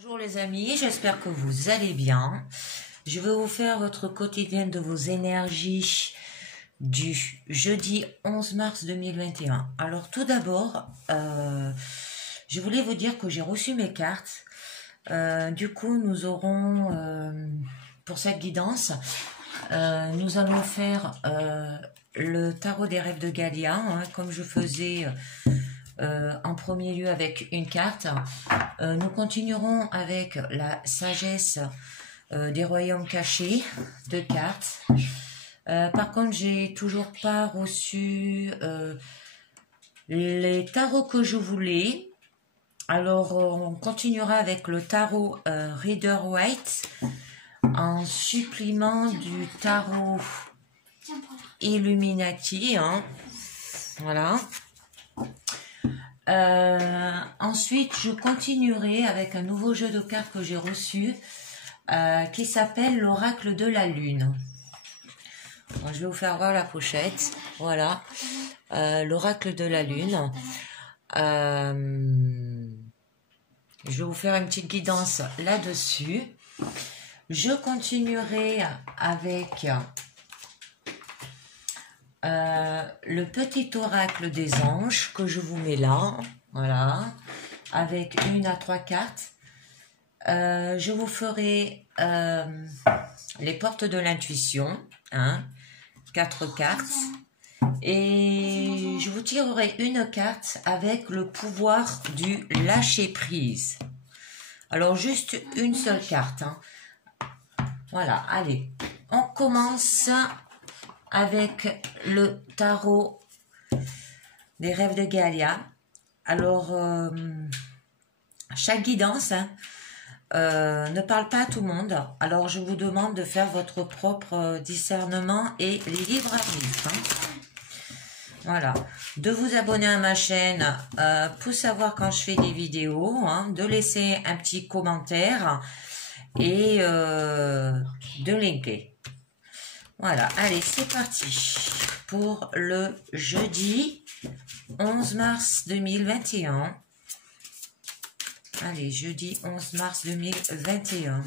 Bonjour les amis, j'espère que vous allez bien. Je vais vous faire votre quotidien de vos énergies du jeudi 11 mars 2021. Alors tout d'abord, je voulais vous dire que j'ai reçu mes cartes. Du coup, nous aurons, pour cette guidance, nous allons faire le tarot des rêves de Galia, hein, comme je faisais en premier lieu avec une carte. Nous continuerons avec la sagesse des royaumes cachés, 2 cartes. Par contre, j'ai toujours pas reçu les tarots que je voulais. Alors, on continuera avec le tarot Rider Waite en supplément du tarot Illuminati. Hein. Voilà. Ensuite, je continuerai avec un nouveau jeu de cartes que j'ai reçu qui s'appelle l'Oracle de la Lune. Bon, je vais vous faire voir la pochette. Voilà, l'Oracle de la Lune. Je vais vous faire une petite guidance là-dessus. Je continuerai avec le petit oracle des anges que je vous mets là, voilà, avec 1 à 3 cartes. Je vous ferai les portes de l'intuition, hein, 4 cartes, et je vous tirerai une carte avec le pouvoir du lâcher prise. Alors juste une seule carte, hein. Voilà, allez, on commence avec le tarot des rêves de Galia. Alors, chaque guidance ne parle pas à tout le monde. Alors, je vous demande de faire votre propre discernement et libre arbitre. Hein. Voilà. De vous abonner à ma chaîne pour savoir quand je fais des vidéos. Hein, de laisser un petit commentaire et de liker. Voilà, allez, c'est parti pour le jeudi 11 mars 2021. Allez, jeudi 11 mars 2021.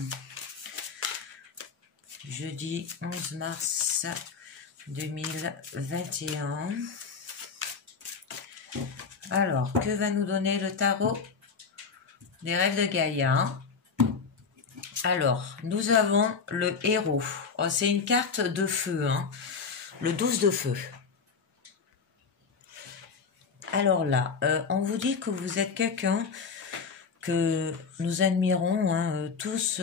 Jeudi 11 mars 2021. Alors, que va nous donner le tarot des rêves de Gaïa? Alors, nous avons le héros. Oh, c'est une carte de feu, hein. Le 12 de feu. Alors là, on vous dit que vous êtes quelqu'un que nous admirons hein, tous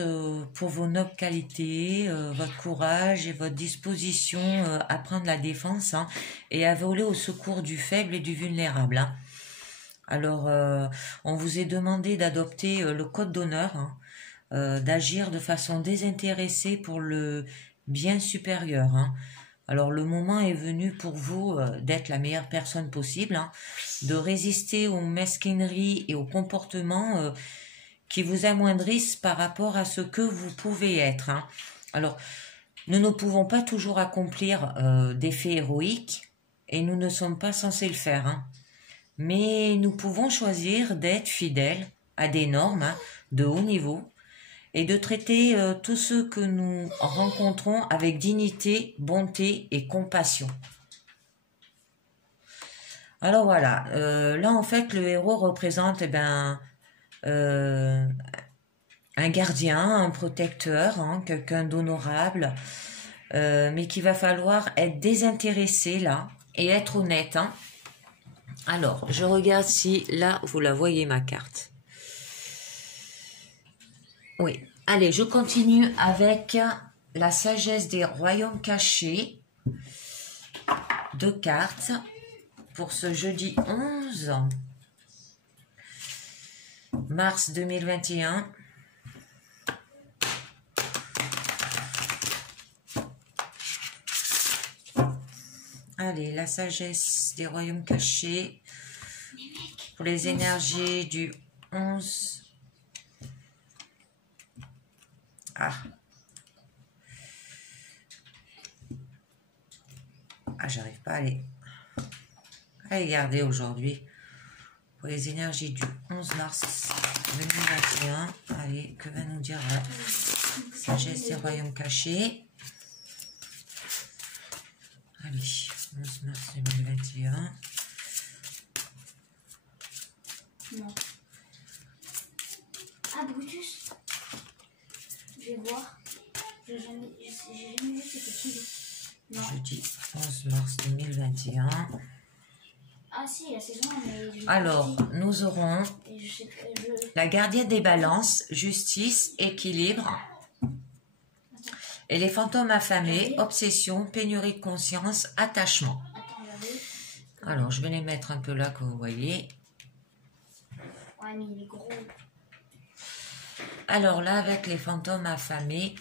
pour vos nobles qualités, votre courage et votre disposition à prendre la défense hein, et à voler au secours du faible et du vulnérable. Hein. Alors, on vous est demandé d'adopter le code d'honneur, hein, d'agir de façon désintéressée pour le bien supérieur. Hein. Alors le moment est venu pour vous d'être la meilleure personne possible, hein, de résister aux mesquineries et aux comportements qui vous amoindrissent par rapport à ce que vous pouvez être. Hein. Alors, nous ne pouvons pas toujours accomplir des faits héroïques et nous ne sommes pas censés le faire. Hein. Mais nous pouvons choisir d'être fidèles à des normes hein, de haut niveau et de traiter tous ceux que nous rencontrons avec dignité, bonté et compassion. Alors voilà, là en fait le héros représente un gardien, un protecteur, hein, quelqu'un d'honorable, mais qu'il va falloir être désintéressé là et être honnête. Hein. Alors, je regarde si là vous la voyez ma carte. Oui, allez, je continue avec la sagesse des royaumes cachés. 2 cartes pour ce jeudi 11 mars 2021. Allez, la sagesse des royaumes cachés pour les énergies du 11. Ah, j'arrive pas à les garder aujourd'hui. pour les énergies du 11 mars 2021. Allez, que va nous dire la sagesse des royaumes cachés? Allez, 11 mars 2021. Non. Ah, Brutus. Je vais voir. J'ai jamais vu c'était qui. Non. Jeudi 11 mars 2021. Ah si, la saison 1, mais... Alors, nous aurons je... la gardienne des balances, justice, équilibre, et les fantômes affamés, obsession, pénurie de conscience, attachement. Alors, je vais les mettre un peu là que vous voyez. Ouais, mais il est gros. Alors là, avec les fantômes affamés,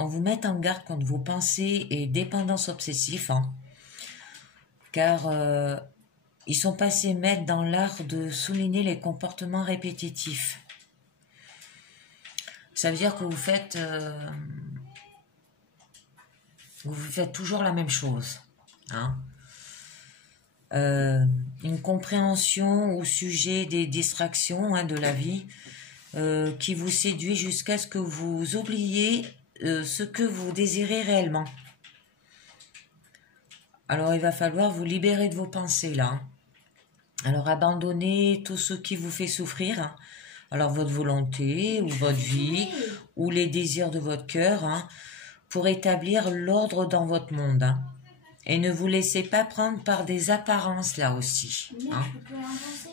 on vous met en garde contre vos pensées et dépendances obsessives, hein, car ils sont passés maîtres dans l'art de souligner les comportements répétitifs. Ça veut dire que vous faites toujours la même chose, hein. Une compréhension au sujet des distractions, hein, de la vie qui vous séduit jusqu'à ce que vous oubliez ce que vous désirez réellement. Alors il va falloir vous libérer de vos pensées là. Alors abandonnez tout ce qui vous fait souffrir, hein. Alors votre volonté ou votre vie ou les désirs de votre cœur, hein, pour établir l'ordre dans votre monde, hein. Et ne vous laissez pas prendre par des apparences là aussi, hein.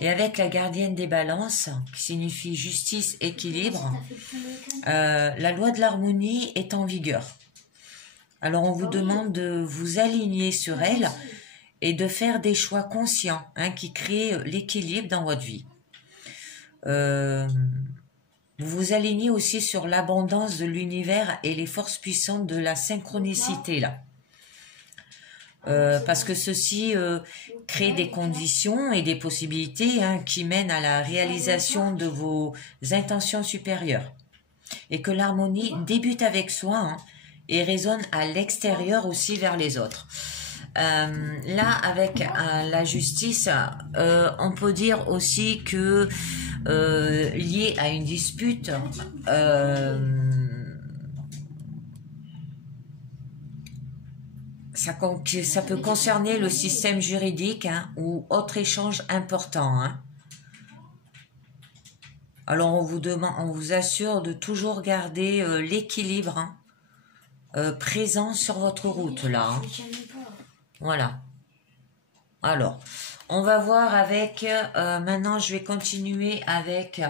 Et avec la gardienne des balances, qui signifie justice, équilibre, la loi de l'harmonie est en vigueur. Alors on vous demande de vous aligner sur elle et de faire des choix conscients, hein, qui créent l'équilibre dans votre vie. Vous vous alignez aussi sur l'abondance de l'univers et les forces puissantes de la synchronicité là. Parce que ceci crée des conditions et des possibilités, hein, qui mènent à la réalisation de vos intentions supérieures. Et que l'harmonie débute avec soi, hein, et résonne à l'extérieur aussi vers les autres. Là, avec la justice, on peut dire aussi que lié à une dispute, ça peut concerner le système juridique, hein, ou autre échange important, hein. Alors on vous assure de toujours garder l'équilibre, hein, présent sur votre route là, hein. Voilà. Alors, on va voir avec, maintenant je vais continuer avec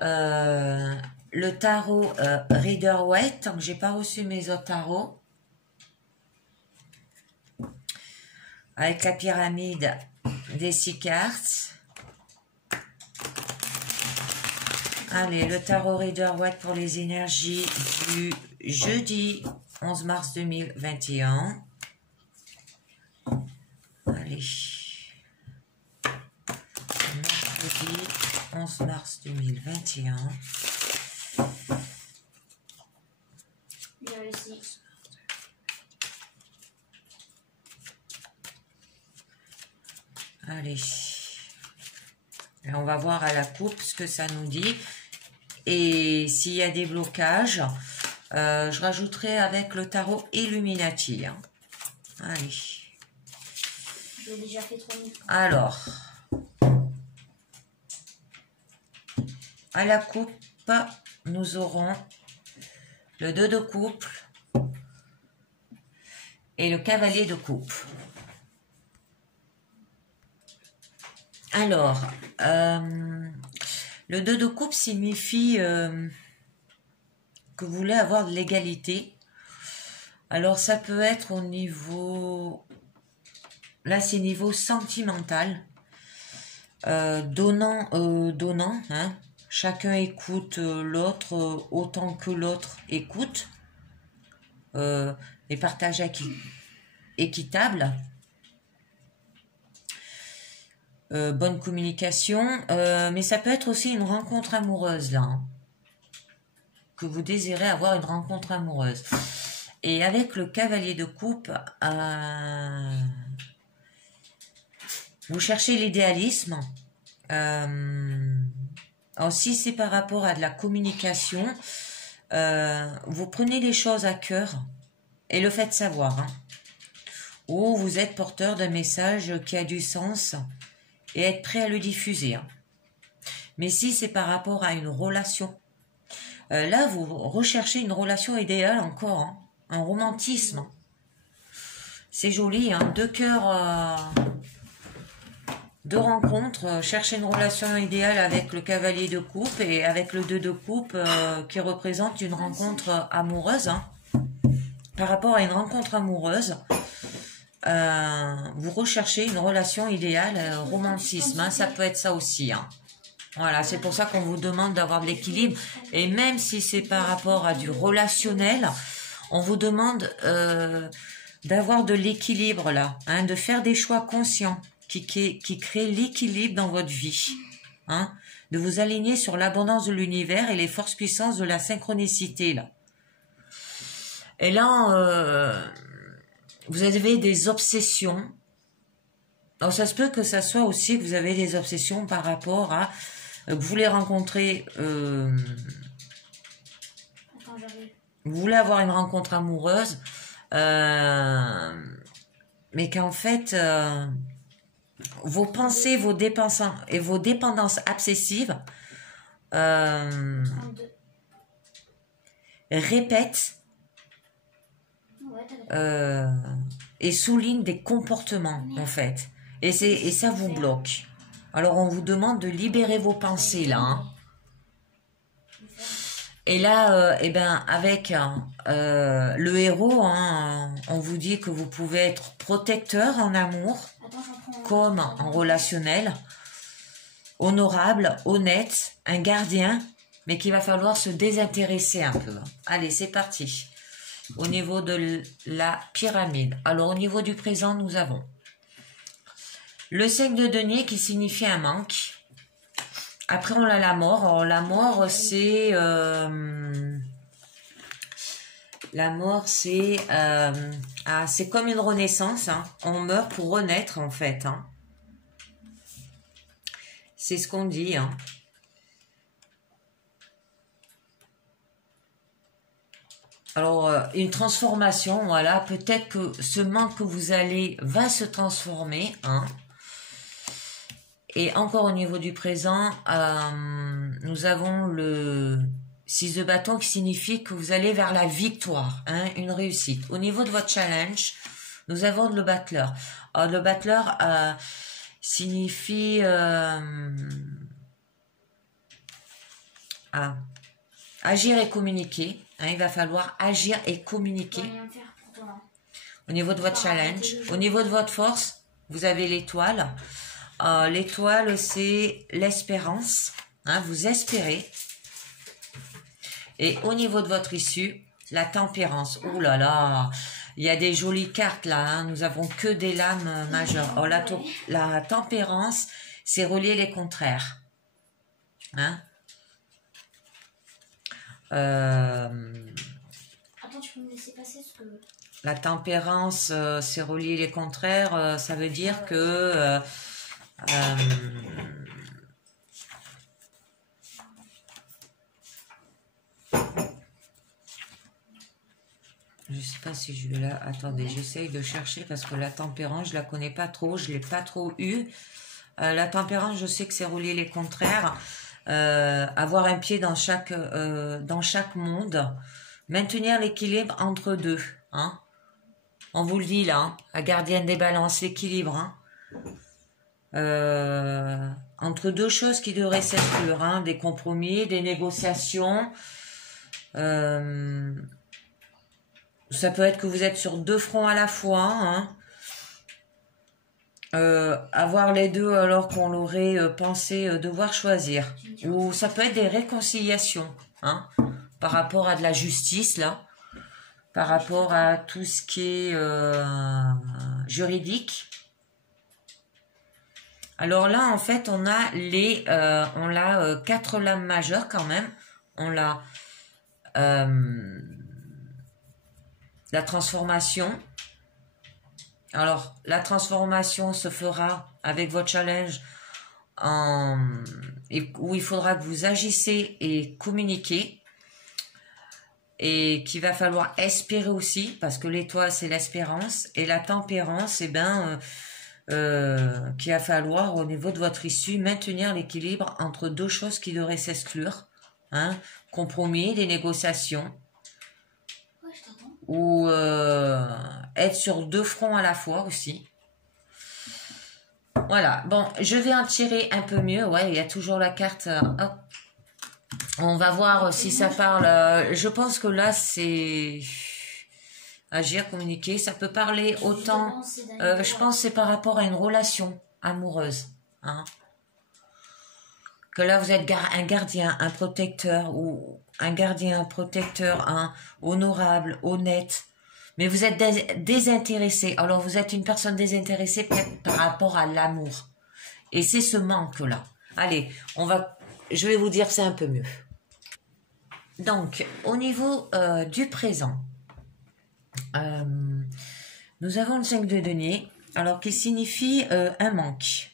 le tarot Rider-Waite, tant que j'ai pas reçu mes autres tarots. Avec la pyramide des 6 cartes. Allez, le tarot Rider-Waite pour les énergies du jeudi 11 mars 2021. Allez. Mercredi 11 mars 2021. Allez. Et on va voir à la coupe ce que ça nous dit. Et s'il y a des blocages, je rajouterai avec le tarot Illuminati, hein. Allez. J'ai déjà fait 3 minutes. Alors, à la coupe, nous aurons le 2 de coupe et le cavalier de coupe. Alors, le 2 de coupe signifie que vous voulez avoir de l'égalité. Alors, ça peut être au niveau... Là, c'est niveau sentimental. Donnant, hein. Chacun écoute l'autre autant que l'autre écoute. Et partage équitable. Bonne communication. Mais ça peut être aussi une rencontre amoureuse, là, hein. Que vous désirez avoir une rencontre amoureuse. Et avec le cavalier de coupe, vous cherchez l'idéalisme. Alors, si c'est par rapport à de la communication, vous prenez les choses à cœur et le faites savoir. Hein. Ou vous êtes porteur d'un message qui a du sens et être prêt à le diffuser. Hein. Mais si c'est par rapport à une relation, là, vous recherchez une relation idéale encore, hein, un romantisme. C'est joli, hein, deux cœurs, deux rencontres. Cherchez une relation idéale avec le cavalier de coupe et avec le 2 de coupe qui représente une rencontre amoureuse. Hein. Par rapport à une rencontre amoureuse, vous recherchez une relation idéale, romantisme. Hein, ça peut être ça aussi. Hein. Voilà, c'est pour ça qu'on vous demande d'avoir de l'équilibre. Et même si c'est par rapport à du relationnel, on vous demande d'avoir de l'équilibre là, hein, de faire des choix conscients qui créent l'équilibre dans votre vie. Hein, de vous aligner sur l'abondance de l'univers et les forces puissances de la synchronicité là. Et là, vous avez des obsessions. Alors ça se peut que ça soit aussi que vous avez des obsessions par rapport à vous voulez rencontrer, vous voulez avoir une rencontre amoureuse, mais qu'en fait, vos pensées, vos dépenses et vos dépendances obsessives répètent et soulignent des comportements en fait, et ça vous bloque. Alors, on vous demande de libérer vos pensées, là. Hein. Et là, eh ben, avec le héros, hein, on vous dit que vous pouvez être protecteur en amour, comme en relationnel, honorable, honnête, un gardien, mais qu'il va falloir se désintéresser un peu. Allez, c'est parti. Au niveau de la pyramide. Alors, au niveau du présent, nous avons le 5 de denier qui signifie un manque. Après, on a la mort. Alors, la mort, c'est... c'est comme une renaissance. Hein. On meurt pour renaître, en fait. Hein. C'est ce qu'on dit. Hein. Alors, une transformation, voilà. Peut-être que ce manque que vous allez va se transformer, hein. Et encore au niveau du présent, nous avons le 6 de bâton qui signifie que vous allez vers la victoire, hein, une réussite. Au niveau de votre challenge, nous avons le battleur. Alors, le battleur signifie agir et communiquer. Hein, il va falloir agir et communiquer. Au niveau de votre challenge, au niveau de votre force, vous avez l'étoile. L'étoile, c'est l'espérance. Hein, vous espérez. Et au niveau de votre issue, la tempérance. Ouh là là, il y a des jolies cartes là. Hein, nous avons que des lames majeures. Alors, la tempérance, c'est relier les contraires. Hein? Attends, tu peux me laisser passer parce que... La tempérance, c'est relier les contraires. Ça veut dire que... je sais pas si je vais là. Attendez, j'essaye de chercher parce que la tempérance, je la connais pas trop. Je l'ai pas trop eu. La tempérance, je sais que c'est relier les contraires. Avoir un pied dans chaque monde. Maintenir l'équilibre entre deux. Hein. On vous le dit là. Hein, la gardienne des balances, l'équilibre. Hein. Entre deux choses qui devraient s'exclure, hein, des compromis, des négociations. Ça peut être que vous êtes sur deux fronts à la fois. Hein. Avoir les deux alors qu'on l'aurait pensé devoir choisir. Ou ça peut être des réconciliations, hein, par rapport à de la justice, là, par rapport à tout ce qui est juridique. Alors là, en fait, on a quatre lames majeures quand même. On a la transformation. Alors, la transformation se fera avec votre challenge où il faudra que vous agissez et communiquez. Et qu'il va falloir espérer aussi, parce que l'étoile, c'est l'espérance. Et la tempérance, qu'il va falloir, au niveau de votre issue, maintenir l'équilibre entre deux choses qui devraient s'exclure. Hein, compromis, des négociations. Ouais, je t'entends. Ou être sur deux fronts à la fois aussi. Voilà, bon, je vais en tirer un peu mieux. Ouais, il y a toujours la carte. Hop. On va voir si ça parle. Je pense que là, c'est agir, communiquer. Ça peut parler autant. Je pense que c'est par rapport à une relation amoureuse. Hein. Que là, vous êtes un gardien, un protecteur, ou un gardien, un protecteur, un honorable, honnête. Mais vous êtes désintéressé. Alors, vous êtes une personne désintéressée peut-être par rapport à l'amour. Et c'est ce manque-là. Allez, je vais vous dire c'est un peu mieux. Donc, au niveau du présent, nous avons le 5 de denier, alors qui signifie un manque.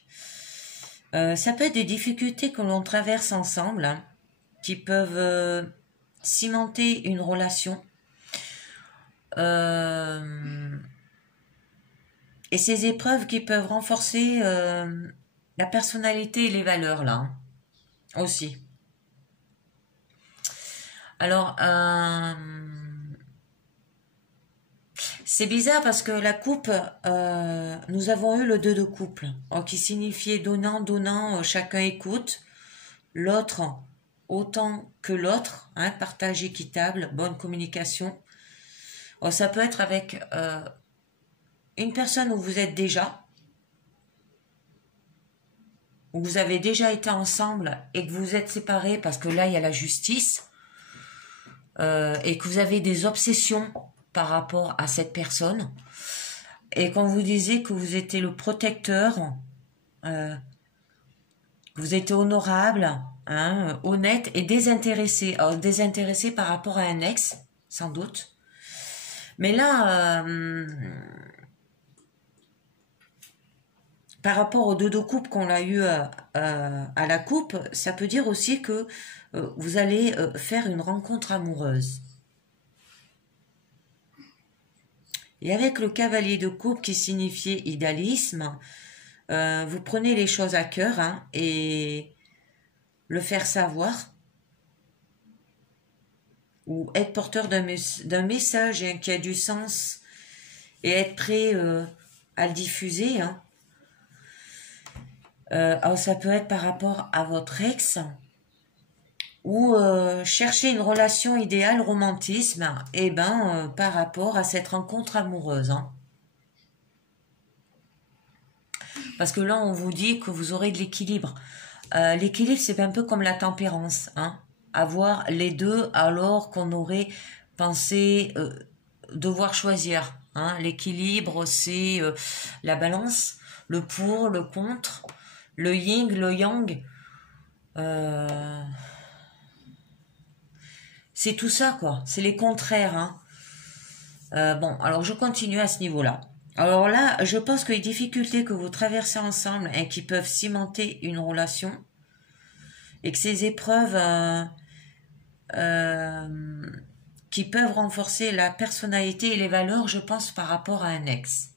Ça peut être des difficultés que l'on traverse ensemble, hein, qui peuvent cimenter une relation. Et ces épreuves qui peuvent renforcer la personnalité et les valeurs, là, hein, aussi. Alors, c'est bizarre parce que la coupe, nous avons eu le 2 de couple, qui signifiait donnant, chacun écoute, l'autre autant que l'autre, hein, partage équitable, bonne communication. Ça peut être avec une personne où vous êtes déjà, où vous avez déjà été ensemble et que vous vous êtes séparés parce que là, il y a la justice, et que vous avez des obsessions par rapport à cette personne, et quand vous disiez que vous étiez le protecteur, que vous étiez honorable, hein, honnête et désintéressé. Alors, désintéressé par rapport à un ex, sans doute. Mais là, par rapport aux deux de coupe qu'on a eu à la coupe, ça peut dire aussi que vous allez faire une rencontre amoureuse. Et avec le cavalier de coupe qui signifiait idéalisme, vous prenez les choses à cœur, hein, et le faire savoir, ou être porteur d'un message, hein, qui a du sens et être prêt à le diffuser. Hein. Alors ça peut être par rapport à votre ex, ou chercher une relation idéale, romantisme, et par rapport à cette rencontre amoureuse. Hein. Parce que là, on vous dit que vous aurez de l'équilibre. L'équilibre, c'est un peu comme la tempérance. Hein. Avoir les deux alors qu'on aurait pensé devoir choisir. Hein. L'équilibre, c'est la balance, le pour, le contre, le yin, le yang. C'est tout ça, quoi. C'est les contraires. Hein. Bon, alors je continue à ce niveau-là. Alors là, je pense que les difficultés que vous traversez ensemble et qui peuvent cimenter une relation, et que ces épreuves qui peuvent renforcer la personnalité et les valeurs, je pense, par rapport à un ex.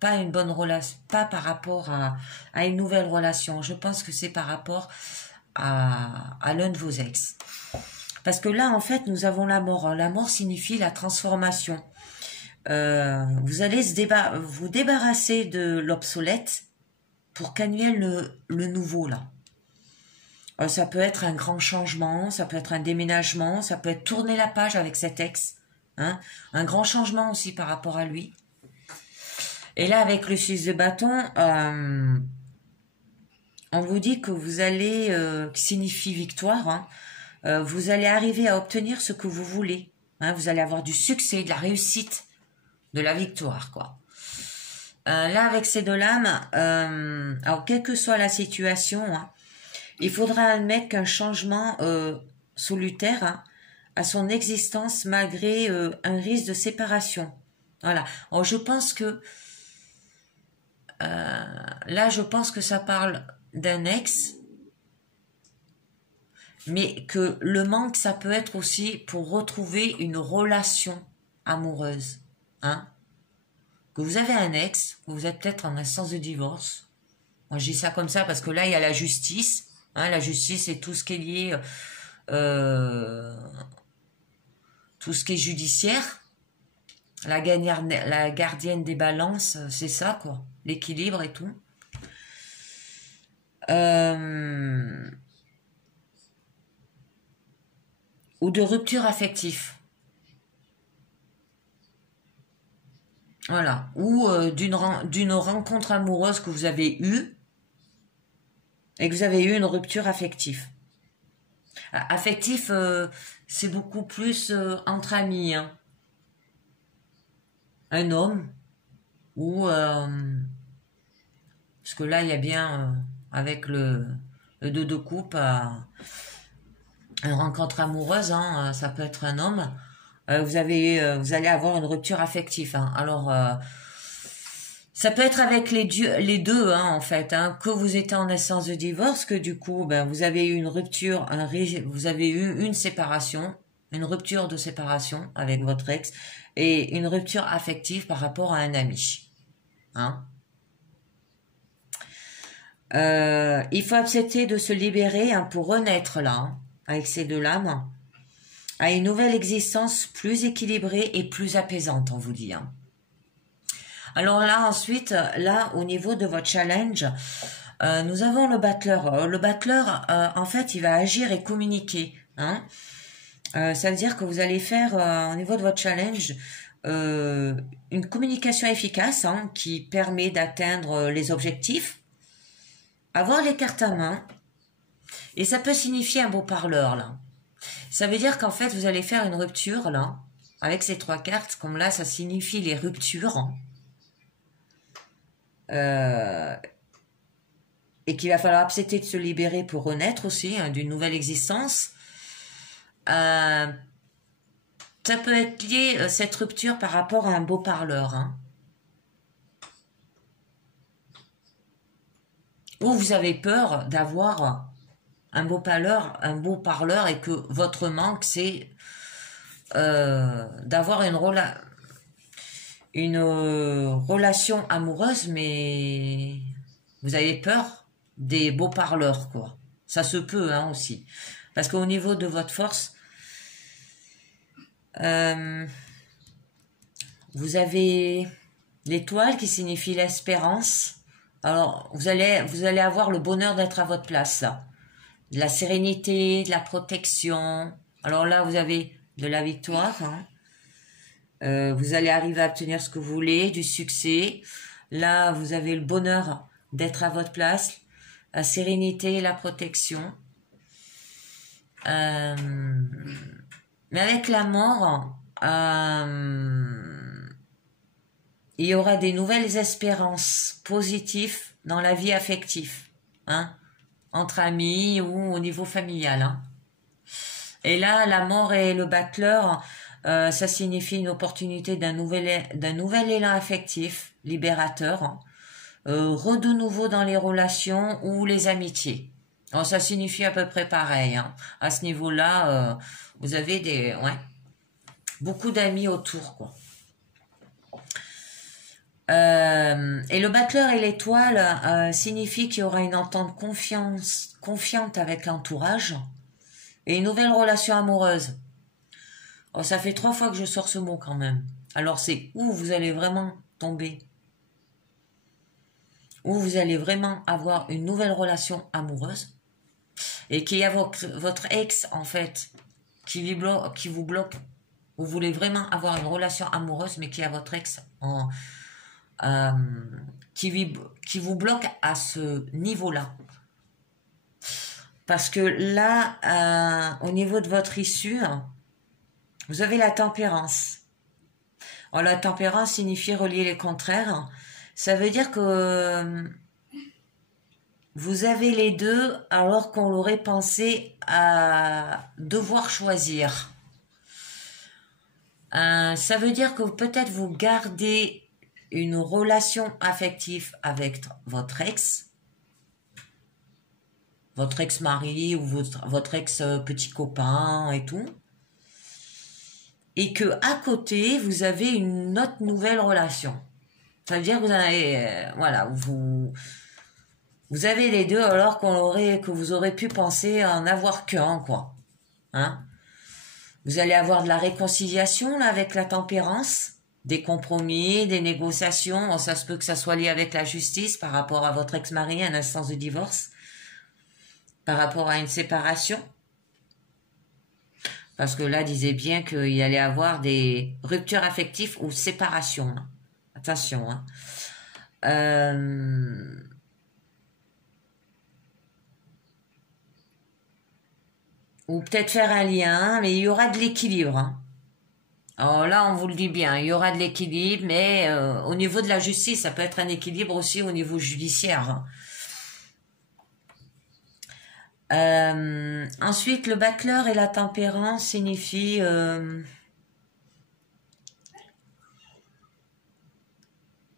Pas une bonne relation, pas par rapport à une nouvelle relation. Je pense que c'est par rapport à l'un de vos ex. Parce que là, en fait, nous avons la mort. La mort signifie la transformation. Vous allez vous débarrasser de l'obsolète pour qu'annuel le nouveau, là. Ça peut être un grand changement, ça peut être un déménagement, ça peut être tourner la page avec cet ex. Hein, un grand changement aussi par rapport à lui. Et là, avec le 6 de bâton, on vous dit que vous allez, qui signifie victoire, hein, vous allez arriver à obtenir ce que vous voulez. Hein, vous allez avoir du succès, de la réussite, de la victoire, quoi. Là, avec ces deux lames, alors quelle que soit la situation, hein, il faudra admettre qu'un changement salutaire, hein, à son existence malgré un risque de séparation. Voilà. Alors, je pense que là, je pense que ça parle d'un ex, mais que le manque, ça peut être aussi pour retrouver une relation amoureuse. Hein? Que vous avez un ex, que vous êtes peut-être en instance de divorce. Moi, je dis ça comme ça parce que là, il y a la justice. Hein, la justice, c'est tout ce qui est lié, tout ce qui est judiciaire. La gardienne des balances, c'est ça, quoi. L'équilibre et tout. Ou de rupture affective. Voilà. Ou d'une rencontre amoureuse que vous avez eue et que vous avez eu une rupture affective. Affectif, c'est beaucoup plus entre amis. Hein. Un homme ou... parce que là, il y a bien, avec le 2 de coupe, une rencontre amoureuse, hein, ça peut être un homme. Vous allez avoir une rupture affective. Hein. Alors, ça peut être avec les deux, hein, en fait, hein, que vous étiez en instance de divorce, que du coup, ben, vous avez eu une rupture, vous avez eu une séparation, une rupture de séparation avec votre ex, et une rupture affective par rapport à un ami. Hein. Il faut accepter de se libérer, hein, pour renaître là, hein, avec ces deux-là, moi, à une nouvelle existence plus équilibrée et plus apaisante, on vous dit. Hein. Alors là, ensuite, là, au niveau de votre challenge, nous avons le battleur. Le battleur, en fait, il va agir et communiquer. Hein. Ça veut dire que vous allez faire, au niveau de votre challenge, une communication efficace, hein, qui permet d'atteindre les objectifs, avoir les cartes à main, et ça peut signifier un beau parleur, là. Ça veut dire qu'en fait, vous allez faire une rupture, là, avec ces 3 cartes, comme là, ça signifie les ruptures, hein. Et qu'il va falloir accepter de se libérer pour renaître aussi, hein, d'une nouvelle existence. Ça peut être lié, cette rupture, par rapport à un beau parleur, hein. Ou vous avez peur d'avoir un beau parleur et que votre manque, c'est d'avoir une relation amoureuse, mais vous avez peur des beaux parleurs, quoi. Ça se peut, hein, aussi. Parce qu'au niveau de votre force, vous avez l'étoile qui signifie l'espérance. Alors, vous allez avoir le bonheur d'être à votre place, là. De la sérénité, de la protection. Alors là, vous avez de la victoire, hein. Vous allez arriver à obtenir ce que vous voulez, du succès. Là, vous avez le bonheur d'être à votre place, la sérénité, la protection. Mais avec la mort, il y aura des nouvelles espérances positives dans la vie affective, hein, entre amis ou au niveau familial. Hein. Et là, la mort et le battleur, ça signifie une opportunité d'un nouvel élan affectif, libérateur, hein, de nouveau dans les relations ou les amitiés. Alors, ça signifie à peu près pareil. Hein. À ce niveau-là, vous avez beaucoup d'amis autour, quoi. Et le battleur et l'étoile signifie qu'il y aura une entente confiante avec l'entourage et une nouvelle relation amoureuse. Oh, ça fait 3 fois que je sors ce mot quand même. Alors c'est où vous allez vraiment tomber, où vous allez vraiment avoir une nouvelle relation amoureuse et qu'il y a votre ex en fait qui vous bloque. Vous voulez vraiment avoir une relation amoureuse mais qu'il y a votre ex qui vous bloque à ce niveau-là. Parce que là, au niveau de votre issue, vous avez la tempérance. Alors, la tempérance signifie relier les contraires. Ça veut dire que vous avez les deux alors qu'on l'aurait pensé à devoir choisir. Ça veut dire que peut-être vous gardez une relation affective avec votre ex-mari ou votre ex-petit copain et tout. Et que à côté, vous avez une autre nouvelle relation. Ça veut dire que vous avez, voilà, vous avez les deux alors que vous aurez pu penser en avoir qu'un, quoi. Hein? Vous allez avoir de la réconciliation là, avec la tempérance, des compromis, des négociations. Oh, ça se peut que ça soit lié avec la justice par rapport à votre ex-mari, à une instance de divorce, par rapport à une séparation. Parce que là, disait bien qu'il y allait avoir des ruptures affectives ou séparations. Hein. Attention. Hein. Ou peut-être faire un lien, mais il y aura de l'équilibre. Hein. Alors là, on vous le dit bien, il y aura de l'équilibre, mais au niveau de la justice, ça peut être un équilibre aussi au niveau judiciaire. Hein. Ensuite, le bachelor et la tempérance signifient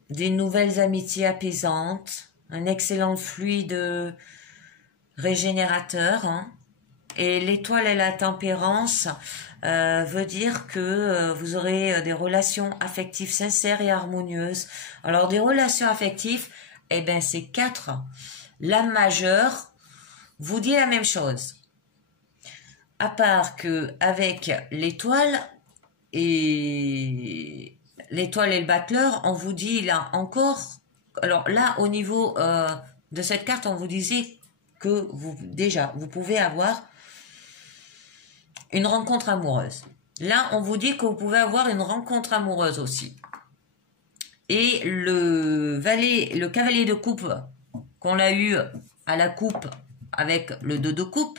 des nouvelles amitiés apaisantes, un excellent fluide régénérateur. Hein. Et l'étoile et la tempérance veut dire que vous aurez des relations affectives sincères et harmonieuses. Alors, des relations affectives, eh ben, c'est 4. L'âme majeure vous dit la même chose. À part que avec l'étoile et le battleur, on vous dit là encore. Alors là, au niveau de cette carte, on vous disait que vous pouvez avoir une rencontre amoureuse. Là, on vous dit que vous pouvez avoir une rencontre amoureuse aussi. Et le cavalier de coupe qu'on l'a eu à la coupe avec le 2 de coupe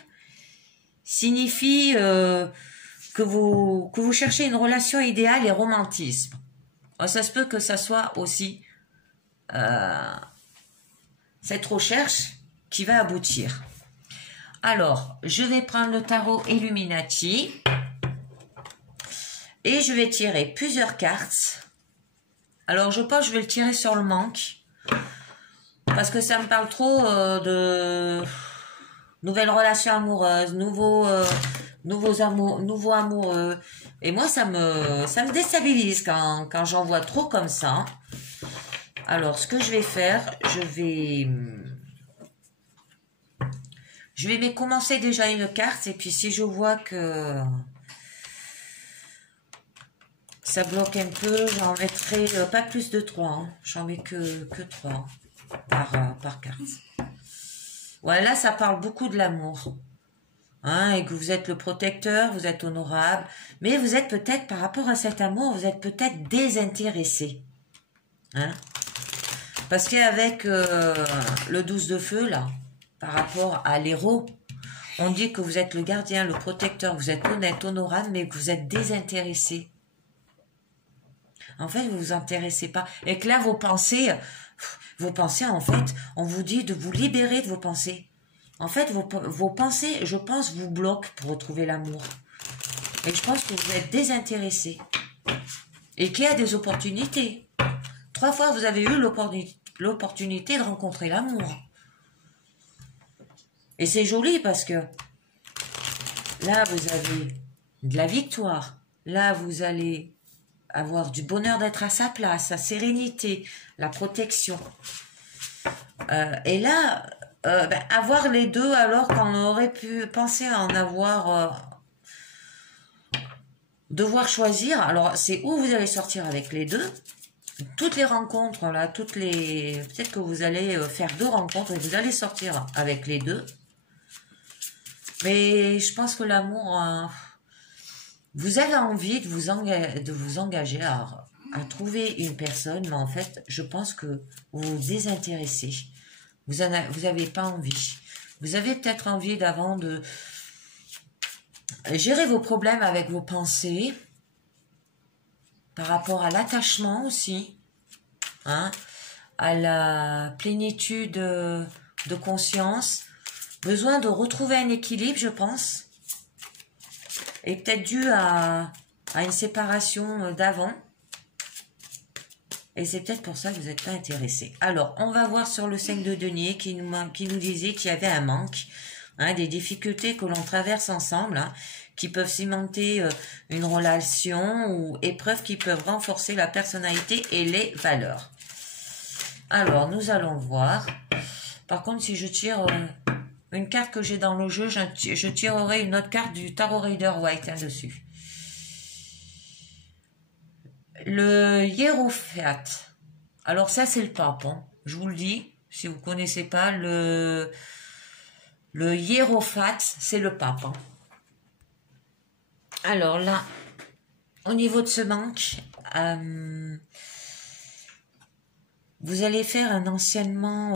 signifie que vous cherchez une relation idéale et romantisme. Alors, ça se peut que ça soit aussi cette recherche qui va aboutir. Alors, je vais prendre le tarot Illuminati et je vais tirer plusieurs cartes. Alors, je pense que je vais le tirer sur le manque parce que ça me parle trop de nouvelles relations amoureuses, nouveaux amoureux. Et moi, ça me déstabilise quand j'en vois trop comme ça. Alors, ce que je vais faire, je vais commencer déjà une carte. Et puis, si je vois que ça bloque un peu, j'en mettrai pas plus de 3. Hein. J'en mets que 3 par carte. Ouais, là, ça parle beaucoup de l'amour. Hein, et que vous êtes le protecteur, vous êtes honorable. Mais vous êtes peut-être, par rapport à cet amour, vous êtes peut-être désintéressé. Hein? Parce qu'avec le 12 de feu, là, par rapport à l'héros, on dit que vous êtes le gardien, le protecteur, vous êtes honnête, honorable, mais que vous êtes désintéressé. En fait, vous vous intéressez pas. Et que là, vos pensées, en fait, on vous dit de vous libérer de vos pensées. En fait, vos pensées, je pense, vous bloquent pour retrouver l'amour. Et je pense que vous êtes désintéressé. Et qu'il y a des opportunités. 3 fois, vous avez eu l'opportunité de rencontrer l'amour. Et c'est joli parce que là, vous avez de la victoire. Là, vous allez avoir du bonheur d'être à sa place, la sérénité, la protection. Et là, avoir les deux alors qu'on aurait pu penser à en avoir... devoir choisir. Alors, c'est où vous allez sortir avec les deux. Toutes les rencontres, là, peut-être que vous allez faire 2 rencontres et vous allez sortir avec les deux. Mais je pense que l'amour, vous avez envie de vous engager à trouver une personne, mais en fait, je pense que vous vous désintéressez. Vous n'avez pas envie. Vous avez peut-être envie d'avant de gérer vos problèmes avec vos pensées, par rapport à l'attachement aussi, hein, à la plénitude de conscience, besoin de retrouver un équilibre, je pense, et peut-être dû à à une séparation d'avant. Et c'est peut-être pour ça que vous n'êtes pas intéressé. Alors, on va voir sur le 5 de denier qui nous disait qu'il y avait un manque, hein, des difficultés que l'on traverse ensemble, hein, qui peuvent cimenter une relation ou épreuves qui peuvent renforcer la personnalité et les valeurs. Alors, nous allons voir. Par contre, si je tire une carte que j'ai dans le jeu, je tirerai une autre carte du Tarot Rider White dessus. Le Hiérophant. Alors ça, c'est le pape. Hein. Je vous le dis, si vous ne connaissez pas, le Hiérophant, c'est le pape. Hein. Alors là, au niveau de ce manque, vous allez faire un anciennement...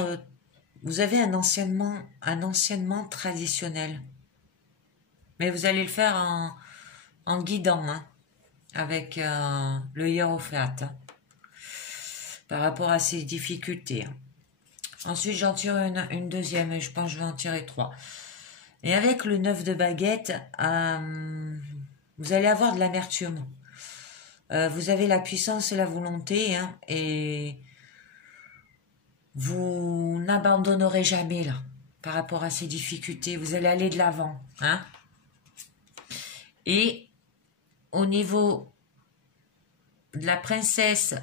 vous avez un anciennement traditionnel. Mais vous allez le faire en guidant, hein, avec le Hiérophant, hein, par rapport à ces difficultés. Hein. Ensuite, j'en tire une deuxième, et je pense que je vais en tirer 3. Et avec le 9 de baguette, vous allez avoir de l'amertume. Vous avez la puissance et la volonté, hein, et vous n'abandonnerez jamais là par rapport à ces difficultés. Vous allez aller de l'avant, hein. Et au niveau de la princesse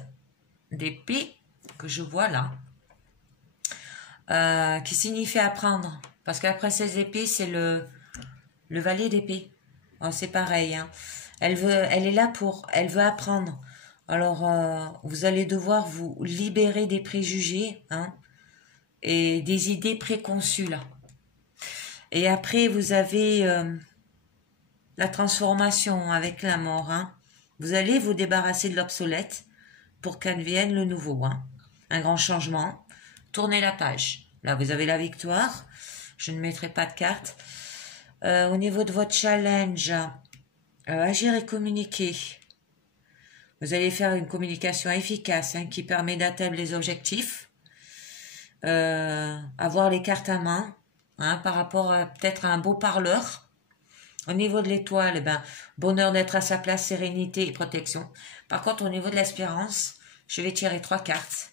d'épée que je vois là, qui signifie apprendre, parce que la princesse d'épée c'est le valet d'épée. C'est pareil, hein. Elle est là elle veut apprendre. Alors, vous allez devoir vous libérer des préjugés, hein, et des idées préconçues, là. Et après, vous avez la transformation avec la mort, hein. Vous allez vous débarrasser de l'obsolète pour qu'advienne le nouveau, hein. Un grand changement. Tournez la page. Là, vous avez la victoire. Je ne mettrai pas de carte. Au niveau de votre challenge, agir et communiquer. Vous allez faire une communication efficace, hein, qui permet d'atteindre les objectifs. Avoir les cartes à main, hein, par rapport à peut-être à un beau parleur. Au niveau de l'étoile, eh ben, bonheur d'être à sa place, sérénité et protection. Par contre, au niveau de l'espérance, je vais tirer 3 cartes.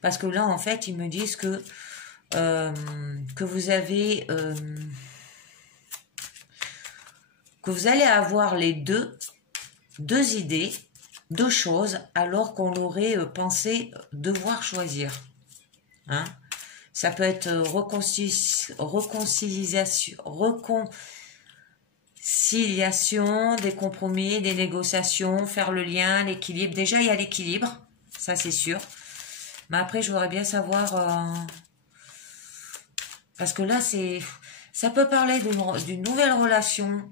Parce que là, en fait, ils me disent que vous avez... que vous allez avoir les deux idées, 2 choses, alors qu'on aurait pensé devoir choisir. Hein? Ça peut être réconciliation, des compromis, des négociations, faire le lien, l'équilibre. Déjà, il y a l'équilibre, ça c'est sûr. Mais après, je voudrais bien savoir... parce que là, ça peut parler d'une nouvelle relation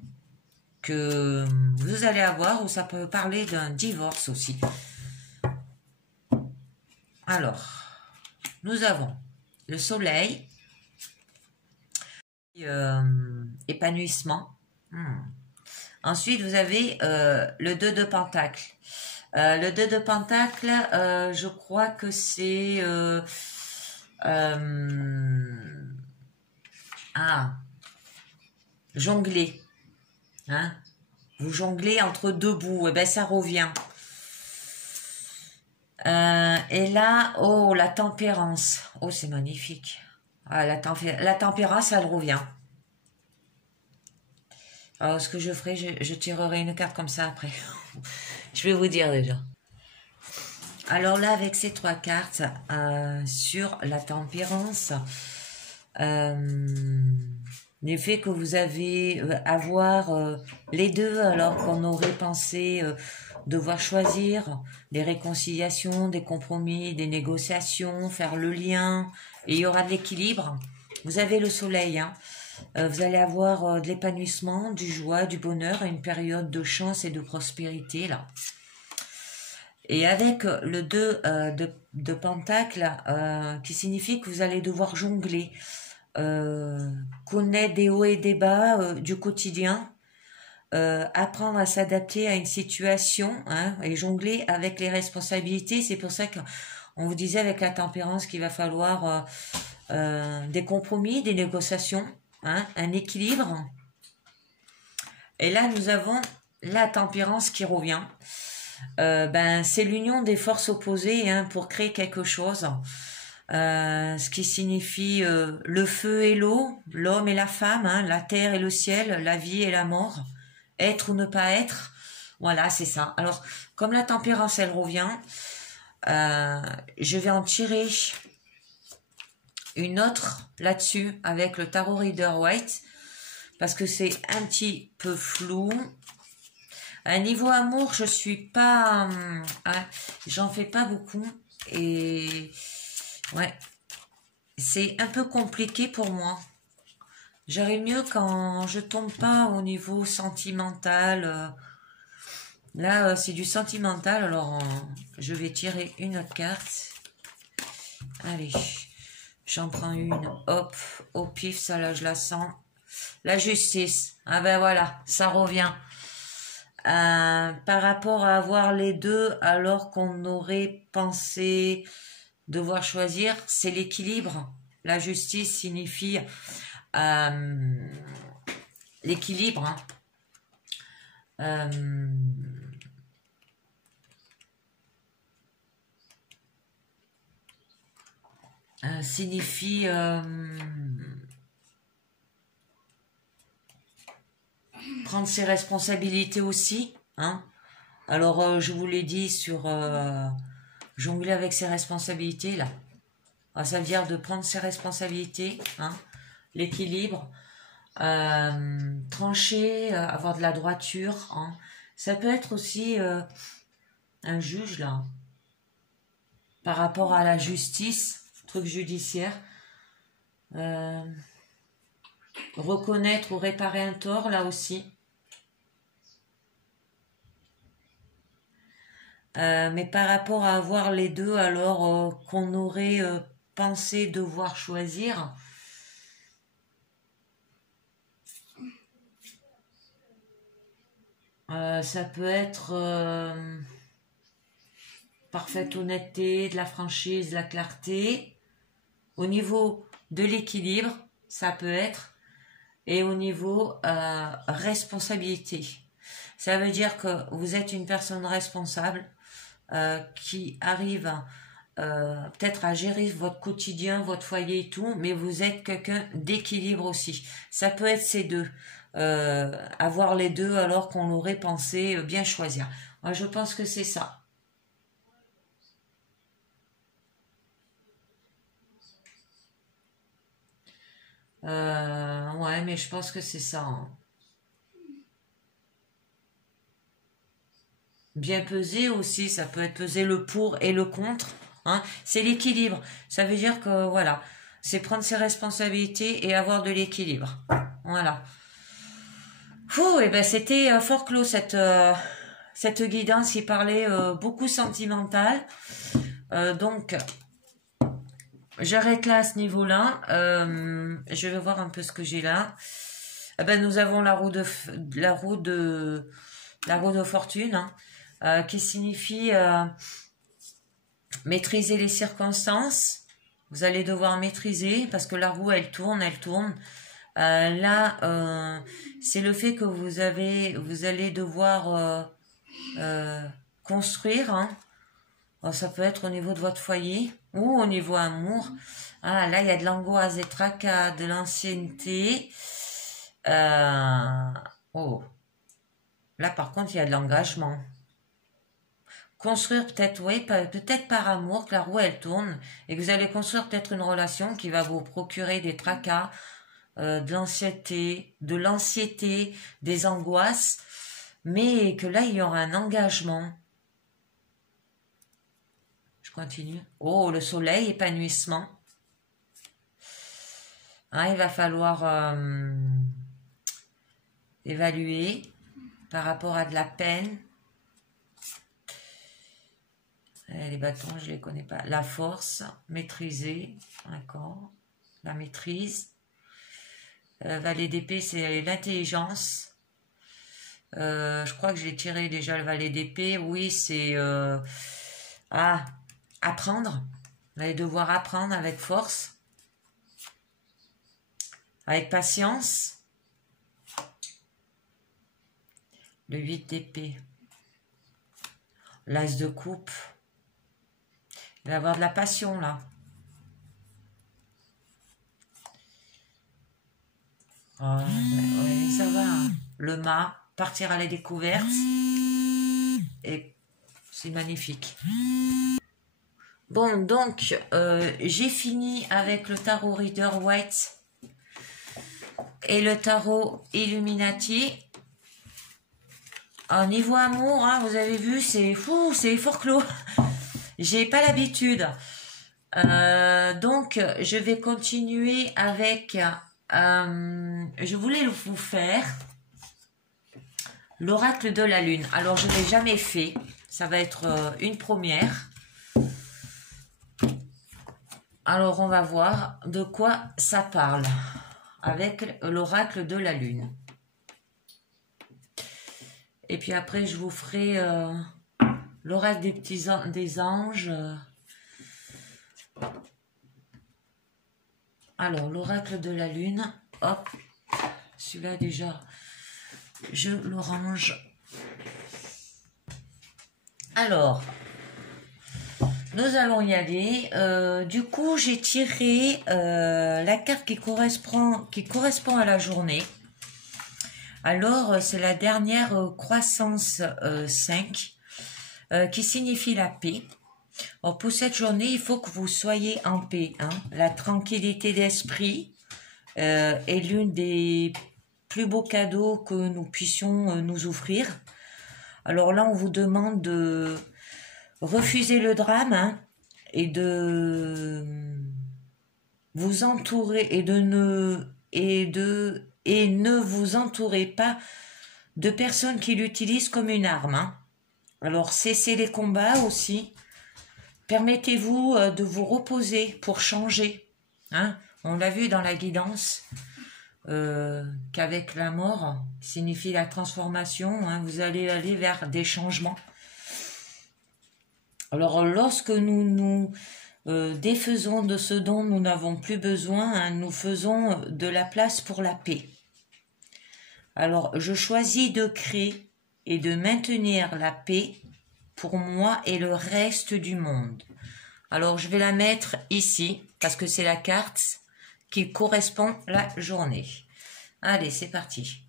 que vous allez avoir, ou ça peut parler d'un divorce aussi. Alors, nous avons le soleil, épanouissement. Ensuite, vous avez le 2 de pentacle. Le 2 de pentacle, je crois que c'est... jongler. Hein? Vous jonglez entre 2 bouts, et ben ça revient. Et là, oh, la tempérance. Oh, c'est magnifique. La tempérance, elle revient. Alors, ce que je ferai, je tirerai une carte comme ça après. Je vais vous dire déjà. Alors là, avec ces 3 cartes, sur la tempérance, l'effet que vous avez avoir les deux, alors qu'on aurait pensé devoir choisir des réconciliations, des compromis, des négociations, faire le lien, et il y aura de l'équilibre. Vous avez le soleil, hein. Vous allez avoir de l'épanouissement, du joie, du bonheur, une période de chance et de prospérité là. Et avec le 2 de pentacle, qui signifie que vous allez devoir jongler, connaître des hauts et des bas du quotidien, apprendre à s'adapter à une situation, hein, et jongler avec les responsabilités. C'est pour ça qu'on vous disait avec la tempérance qu'il va falloir des compromis, des négociations, hein, un équilibre. Et là, nous avons la tempérance qui revient. Ben, c'est l'union des forces opposées hein, pour créer quelque chose. Ce qui signifie le feu et l'eau, l'homme et la femme, hein, la terre et le ciel, la vie et la mort, être ou ne pas être. Voilà, c'est ça. Alors, comme la tempérance, elle revient, je vais en tirer une autre là-dessus avec le Tarot Rider White parce que c'est un petit peu flou. À niveau amour, je suis pas, j'en fais pas beaucoup et ouais, c'est un peu compliqué pour moi. J'aurais mieux quand je tombe pas au niveau sentimental. Là, c'est du sentimental, alors je vais tirer une autre carte. Allez, j'en prends une, hop, au pif, ça là je la sens. La justice, ah ben voilà, ça revient. Par rapport à avoir les deux alors qu'on aurait pensé devoir choisir, c'est l'équilibre. La justice signifie l'équilibre. Hein. Signifie prendre ses responsabilités aussi. Hein. Alors, je vous l'ai dit sur jongler avec ses responsabilités, là. Alors, ça veut dire de prendre ses responsabilités, hein, l'équilibre, trancher, avoir de la droiture. Hein. Ça peut être aussi un juge, là, par rapport à la justice, truc judiciaire. Reconnaître ou réparer un tort, là aussi. Mais par rapport à avoir les deux, alors qu'on aurait pensé devoir choisir, ça peut être parfaite honnêteté, de la franchise, de la clarté. Au niveau de l'équilibre, ça peut être. Et au niveau responsabilité. Ça veut dire que vous êtes une personne responsable qui arrive peut-être à gérer votre quotidien, votre foyer et tout, mais vous êtes quelqu'un d'équilibre aussi. Ça peut être ces deux. Avoir les deux alors qu'on aurait pensé bien choisir. Moi, je pense que c'est ça. Ouais, mais je pense que c'est ça. Hein. Bien peser aussi, ça peut être peser le pour et le contre. Hein. C'est l'équilibre. Ça veut dire que voilà, c'est prendre ses responsabilités et avoir de l'équilibre. Voilà. Et ben c'était fort clos cette guidance qui parlait beaucoup sentimentale. Donc j'arrête là à ce niveau-là. Je vais voir un peu ce que j'ai là. Ben nous avons la roue de fortune. Hein, qui signifie maîtriser les circonstances. Vous allez devoir maîtriser parce que la roue elle tourne. Là, c'est le fait que vous allez devoir construire. Hein. Alors, ça peut être au niveau de votre foyer ou au niveau amour. Ah, là, il y a de l'angoisse, des tracas, de l'ancienneté. Oh. Là, par contre, il y a de l'engagement. Construire peut-être, oui, peut-être par amour que la roue elle tourne et que vous allez construire peut-être une relation qui va vous procurer des tracas, de l'anxiété, des angoisses, mais que là il y aura un engagement. Je continue. Oh, le soleil, épanouissement. Hein, il va falloir évaluer par rapport à de la peine. Les bâtons, je les connais pas. La force, maîtriser, d'accord. La maîtrise. Valet d'épée, c'est l'intelligence. Je crois que j'ai tiré déjà le valet d'épée. Oui, c'est apprendre. Vous allez devoir apprendre avec force, avec patience. Le 8 d'épée. L'as de coupe. Il va y avoir de la passion là. Oh, ouais, ça va. Le mât, partir à la découverte. Et c'est magnifique. Bon, donc, j'ai fini avec le tarot Rider Waite et le tarot Illuminati. Alors, niveau amour, hein, vous avez vu, c'est fou, c'est fort clos. J'ai pas l'habitude. Donc, je vais continuer avec... je voulais vous faire l'oracle de la lune. Alors, je ne l'ai jamais fait. Ça va être une première. Alors, on va voir de quoi ça parle avec l'oracle de la lune. Et puis après, je vous ferai l'oracle des anges. Alors, l'oracle de la lune. Hop, celui-là déjà, je le range. Alors, nous allons y aller. Du coup, j'ai tiré la carte qui correspond à la journée. Alors, c'est la dernière croissance 5 qui signifie la paix. Alors, pour cette journée, il faut que vous soyez en paix. Hein. La tranquillité d'esprit est l'une des plus beaux cadeaux que nous puissions nous offrir. Alors là, on vous demande de refuser le drame, hein, et de vous entourer et ne vous entourez pas de personnes qui l'utilisent comme une arme. Hein. Alors cessez les combats aussi. Permettez-vous de vous reposer pour changer. Hein. On l'a vu dans la guidance qu'avec la mort signifie la transformation. Hein. Vous allez aller vers des changements. Alors, lorsque nous nous défaisons de ce dont nous n'avons plus besoin, hein, nous faisons de la place pour la paix. Alors, je choisis de créer et de maintenir la paix pour moi et le reste du monde. Alors, je vais la mettre ici, parce que c'est la carte qui correspond à la journée. Allez, c'est parti.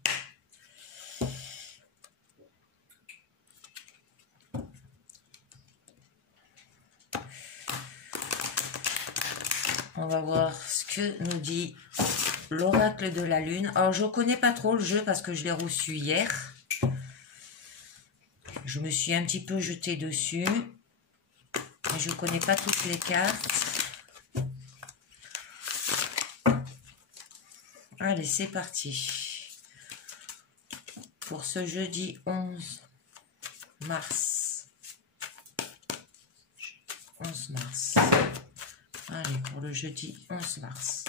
On va voir ce que nous dit l'oracle de la lune. Alors, je ne connais pas trop le jeu parce que je l'ai reçu hier. Je me suis un petit peu jetée dessus. Mais je ne connais pas toutes les cartes. Allez, c'est parti. Pour ce jeudi 11 mars. 11 mars. Allez, pour le jeudi 11 mars.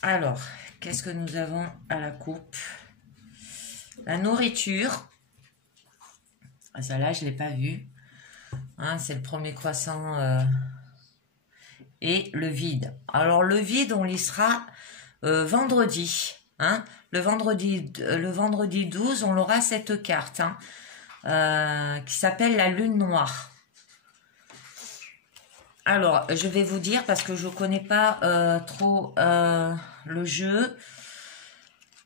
Alors, qu'est-ce que nous avons à la coupe? La nourriture. Ah, ça là, je ne l'ai pas vu. Hein, c'est le premier croissant. Et le vide. Alors, le vide, on lissera vendredi. Hein. Le vendredi 12, on aura cette carte qui s'appelle la lune noire. Alors, je vais vous dire, parce que je ne connais pas trop le jeu.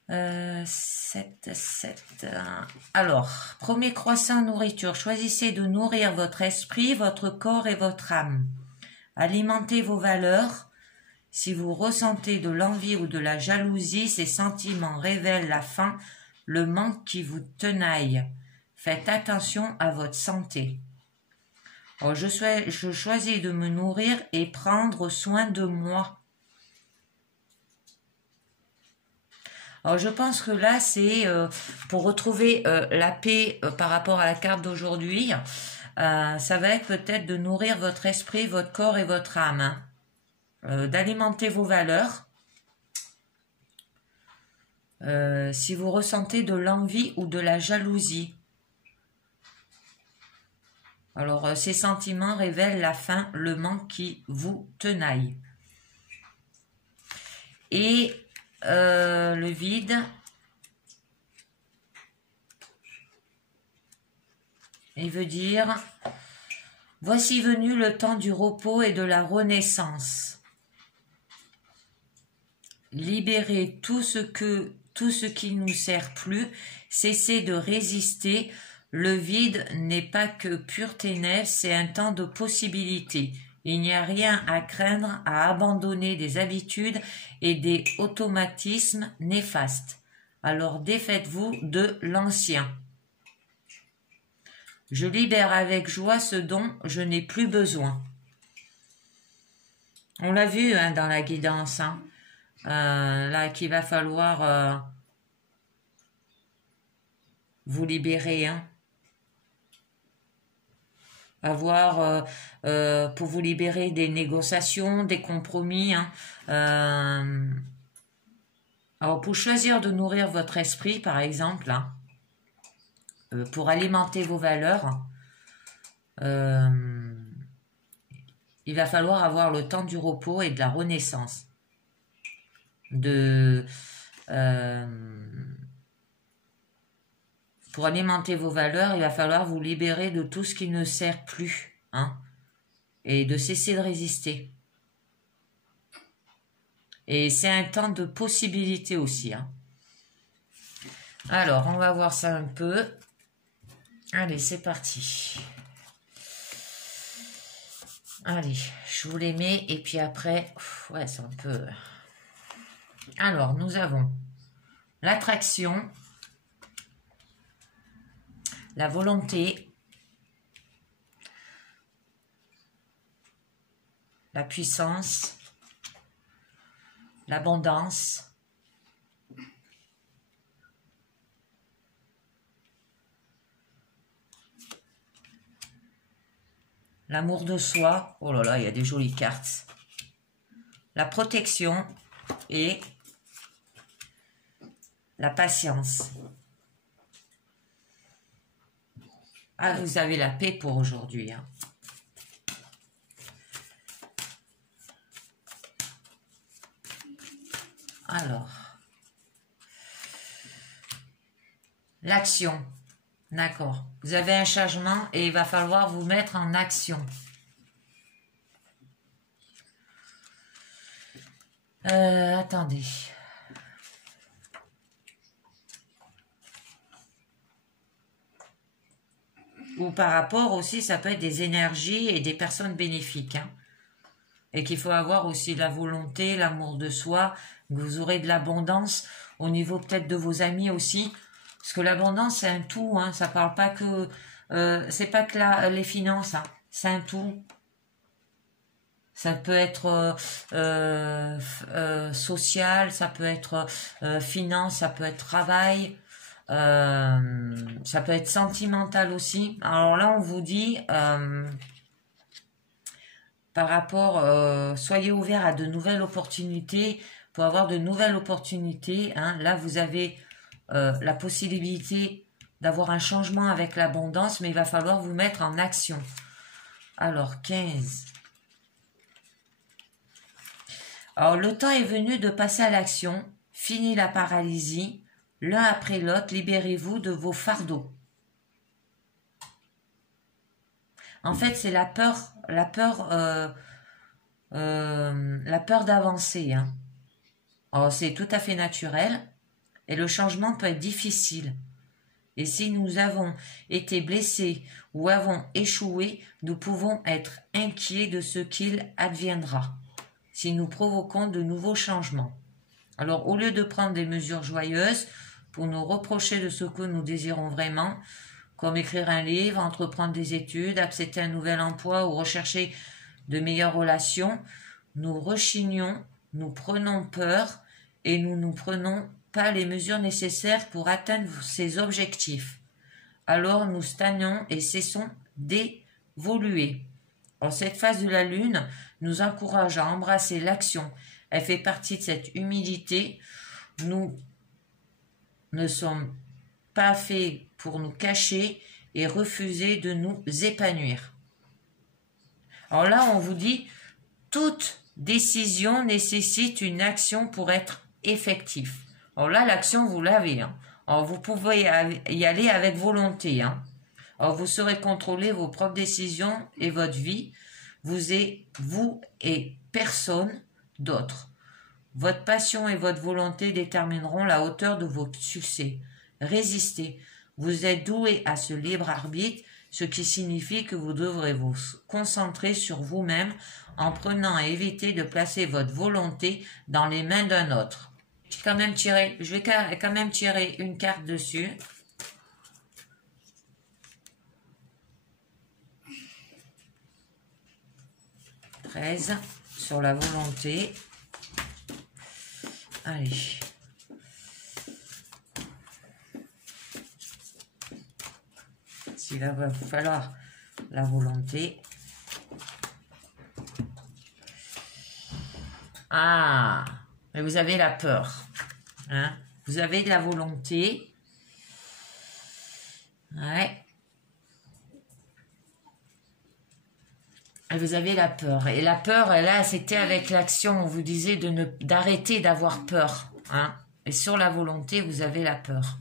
7. Alors, premier croissant nourriture. Choisissez de nourrir votre esprit, votre corps et votre âme. Alimentez vos valeurs. Si vous ressentez de l'envie ou de la jalousie, ces sentiments révèlent la faim, le manque qui vous tenaille. Faites attention à votre santé. Alors, je choisis de me nourrir et prendre soin de moi. Alors, je pense que là, c'est pour retrouver la paix par rapport à la carte d'aujourd'hui. Ça va être peut-être de nourrir votre esprit, votre corps et votre âme. Hein. D'alimenter vos valeurs. Si vous ressentez de l'envie ou de la jalousie. Alors, ces sentiments révèlent la faim, le manque qui vous tenaille. Et le vide, il veut dire, voici venu le temps du repos et de la renaissance. Libérez tout ce qui ne nous sert plus, cessez de résister. Le vide n'est pas que pure ténèbres, c'est un temps de possibilités. Il n'y a rien à craindre, à abandonner des habitudes et des automatismes néfastes. Alors défaites-vous de l'ancien. Je libère avec joie ce dont je n'ai plus besoin. On l'a vu hein, dans la guidance, hein. Là qu'il va falloir vous libérer, hein. Avoir pour vous libérer des négociations, des compromis, hein. Alors pour choisir de nourrir votre esprit par exemple, hein, pour alimenter vos valeurs, il va falloir avoir le temps du repos et de la renaissance. Pour alimenter vos valeurs, il va falloir vous libérer de tout ce qui ne sert plus, hein, et de cesser de résister. Et c'est un temps de possibilités aussi, hein. Alors, on va voir ça un peu. Allez, c'est parti. Allez, je vous les mets et puis après, ouais, c'est un peu... Alors, nous avons l'attraction, la volonté, la puissance, l'abondance, l'amour de soi, oh là là, il y a des jolies cartes, la protection et la patience. Ah, vous avez la paix pour aujourd'hui, hein. Alors, l'action, d'accord. Vous avez un changement et il va falloir vous mettre en action. Attendez. Ou par rapport aussi, ça peut être des énergies et des personnes bénéfiques, hein. Et qu'il faut avoir aussi la volonté, l'amour de soi, que vous aurez de l'abondance au niveau peut-être de vos amis aussi. Parce que l'abondance, c'est un tout, hein. Ça parle pas que... c'est pas que les finances, hein. C'est un tout. Ça peut être social, ça peut être finance, ça peut être travail. Ça peut être sentimental aussi. Alors là, on vous dit, par rapport, soyez ouverts à de nouvelles opportunités. Pour avoir de nouvelles opportunités, hein, là, vous avez la possibilité d'avoir un changement avec l'abondance, mais il va falloir vous mettre en action. Alors, 15. Alors, le temps est venu de passer à l'action. Fini la paralysie. L'un après l'autre, libérez-vous de vos fardeaux. En fait, c'est la peur d'avancer, hein. Alors, c'est tout à fait naturel et le changement peut être difficile. Et si nous avons été blessés ou avons échoué, nous pouvons être inquiets de ce qu'il adviendra si nous provoquons de nouveaux changements. Alors, au lieu de prendre des mesures joyeuses pour nous reprocher de ce que nous désirons vraiment, comme écrire un livre, entreprendre des études, accepter un nouvel emploi ou rechercher de meilleures relations, nous rechignons, nous prenons peur et nous ne prenons pas les mesures nécessaires pour atteindre ces objectifs. Alors nous stagnons et cessons d'évoluer. En cette phase de la Lune nous encourage à embrasser l'action. Elle fait partie de cette humilité. Nous ne sommes pas faits pour nous cacher et refuser de nous épanouir. Alors là, on vous dit, toute décision nécessite une action pour être effective. Alors là, l'action, vous l'avez. Hein. Alors vous pouvez y aller avec volonté. Hein. Alors vous saurez contrôler vos propres décisions et votre vie. Vous et personne d'autre. Votre passion et votre volonté détermineront la hauteur de votre succès. Résistez. Vous êtes doué à ce libre arbitre, ce qui signifie que vous devrez vous concentrer sur vous-même en prenant et éviter de placer votre volonté dans les mains d'un autre. Je vais quand même tirer une carte dessus. « 13 sur la volonté. Allez. S'il va falloir la volonté. Ah, mais vous avez la peur. Hein? Vous avez de la volonté. Ouais. Et vous avez la peur. Et la peur, là, c'était avec l'action. On vous disait d'arrêter d'avoir peur. Hein? Et sur la volonté, vous avez la peur.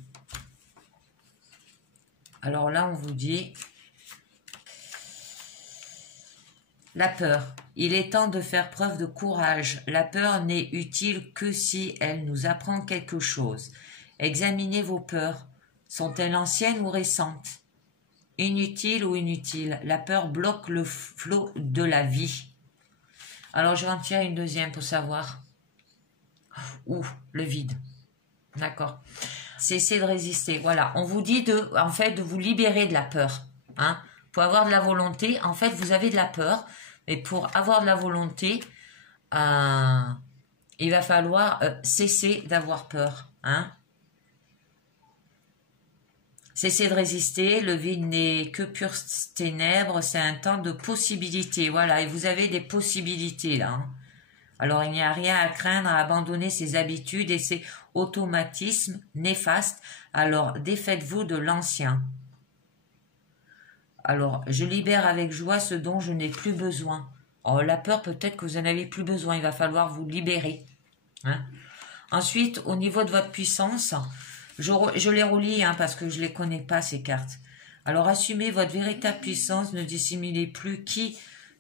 Alors là, on vous dit la peur. Il est temps de faire preuve de courage. La peur n'est utile que si elle nous apprend quelque chose. Examinez vos peurs. Sont-elles anciennes ou récentes? Inutile ou inutile? La peur bloque le flot de la vie. Alors, je vais en tirer une deuxième pour savoir. Ouh, le vide. D'accord. Cessez de résister. Voilà. On vous dit en fait, de vous libérer de la peur. Hein. Pour avoir de la volonté, en fait, vous avez de la peur. Mais pour avoir de la volonté, il va falloir cesser d'avoir peur. Hein. Cessez de résister, le vide n'est que pure ténèbres, c'est un temps de possibilités. Voilà, et vous avez des possibilités là. Hein. Alors il n'y a rien à craindre à abandonner ses habitudes et ses automatismes néfastes. Alors défaites-vous de l'ancien. Alors je libère avec joie ce dont je n'ai plus besoin. Oh, la peur, peut-être que vous n'en avez plus besoin, il va falloir vous libérer. Hein. Ensuite, au niveau de votre puissance, je les relis hein, parce que je ne les connais pas ces cartes. Alors assumez votre véritable puissance, ne dissimulez plus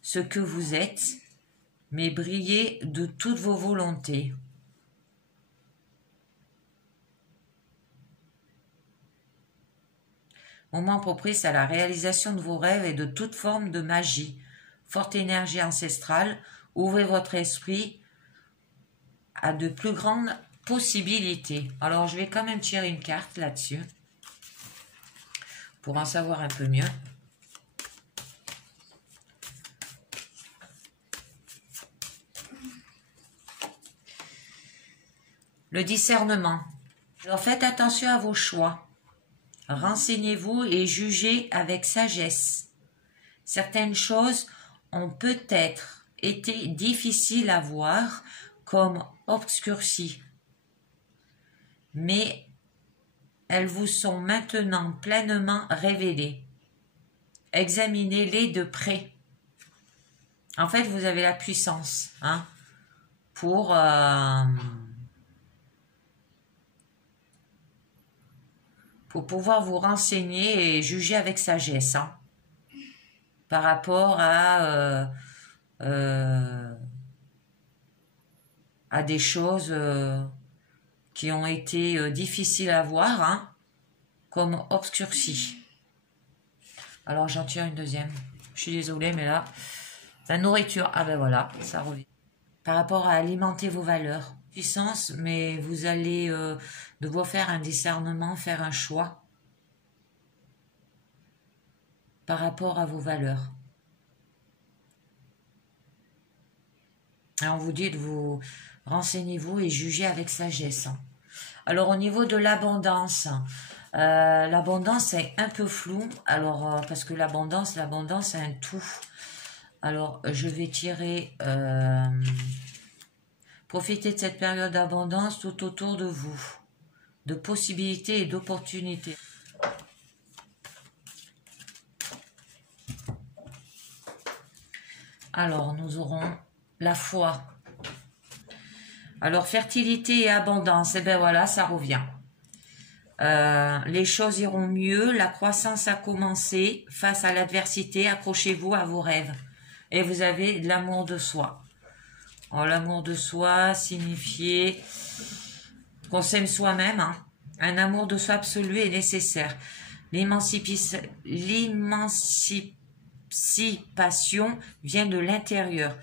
ce que vous êtes, mais brillez de toutes vos volontés. Moment propice à la réalisation de vos rêves et de toute forme de magie. Forte énergie ancestrale, ouvrez votre esprit à de plus grandes possibilités. Alors, je vais quand même tirer une carte là-dessus pour en savoir un peu mieux. Le discernement. Alors, faites attention à vos choix. Renseignez-vous et jugez avec sagesse. Certaines choses ont peut-être été difficiles à voir comme obscurcies, mais elles vous sont maintenant pleinement révélées. Examinez-les de près. En fait, vous avez la puissance hein, pour pouvoir vous renseigner et juger avec sagesse hein, par rapport à des choses qui ont été difficiles à voir, hein, comme obscurcies. Alors j'en tire une deuxième. Je suis désolée, mais là, la nourriture, ah ben voilà, ça revient. Par rapport à alimenter vos valeurs, puissance, mais vous allez devoir faire un discernement, faire un choix par rapport à vos valeurs. Et on vous dit de vous renseignez-vous et jugez avec sagesse. Alors au niveau de l'abondance, l'abondance est un peu floue. Alors parce que l'abondance c'est un tout. Alors je vais tirer. Profitez de cette période d'abondance tout autour de vous, de possibilités et d'opportunités. Alors, nous aurons la foi. Alors, fertilité et abondance, et bien voilà, ça revient. Les choses iront mieux, la croissance a commencé, face à l'adversité, accrochez-vous à vos rêves. Et vous avez de l'amour de soi. L'amour de soi signifiait qu'on s'aime soi-même. Hein. Un amour de soi absolu est nécessaire. L'émancipation vient de l'intérieur.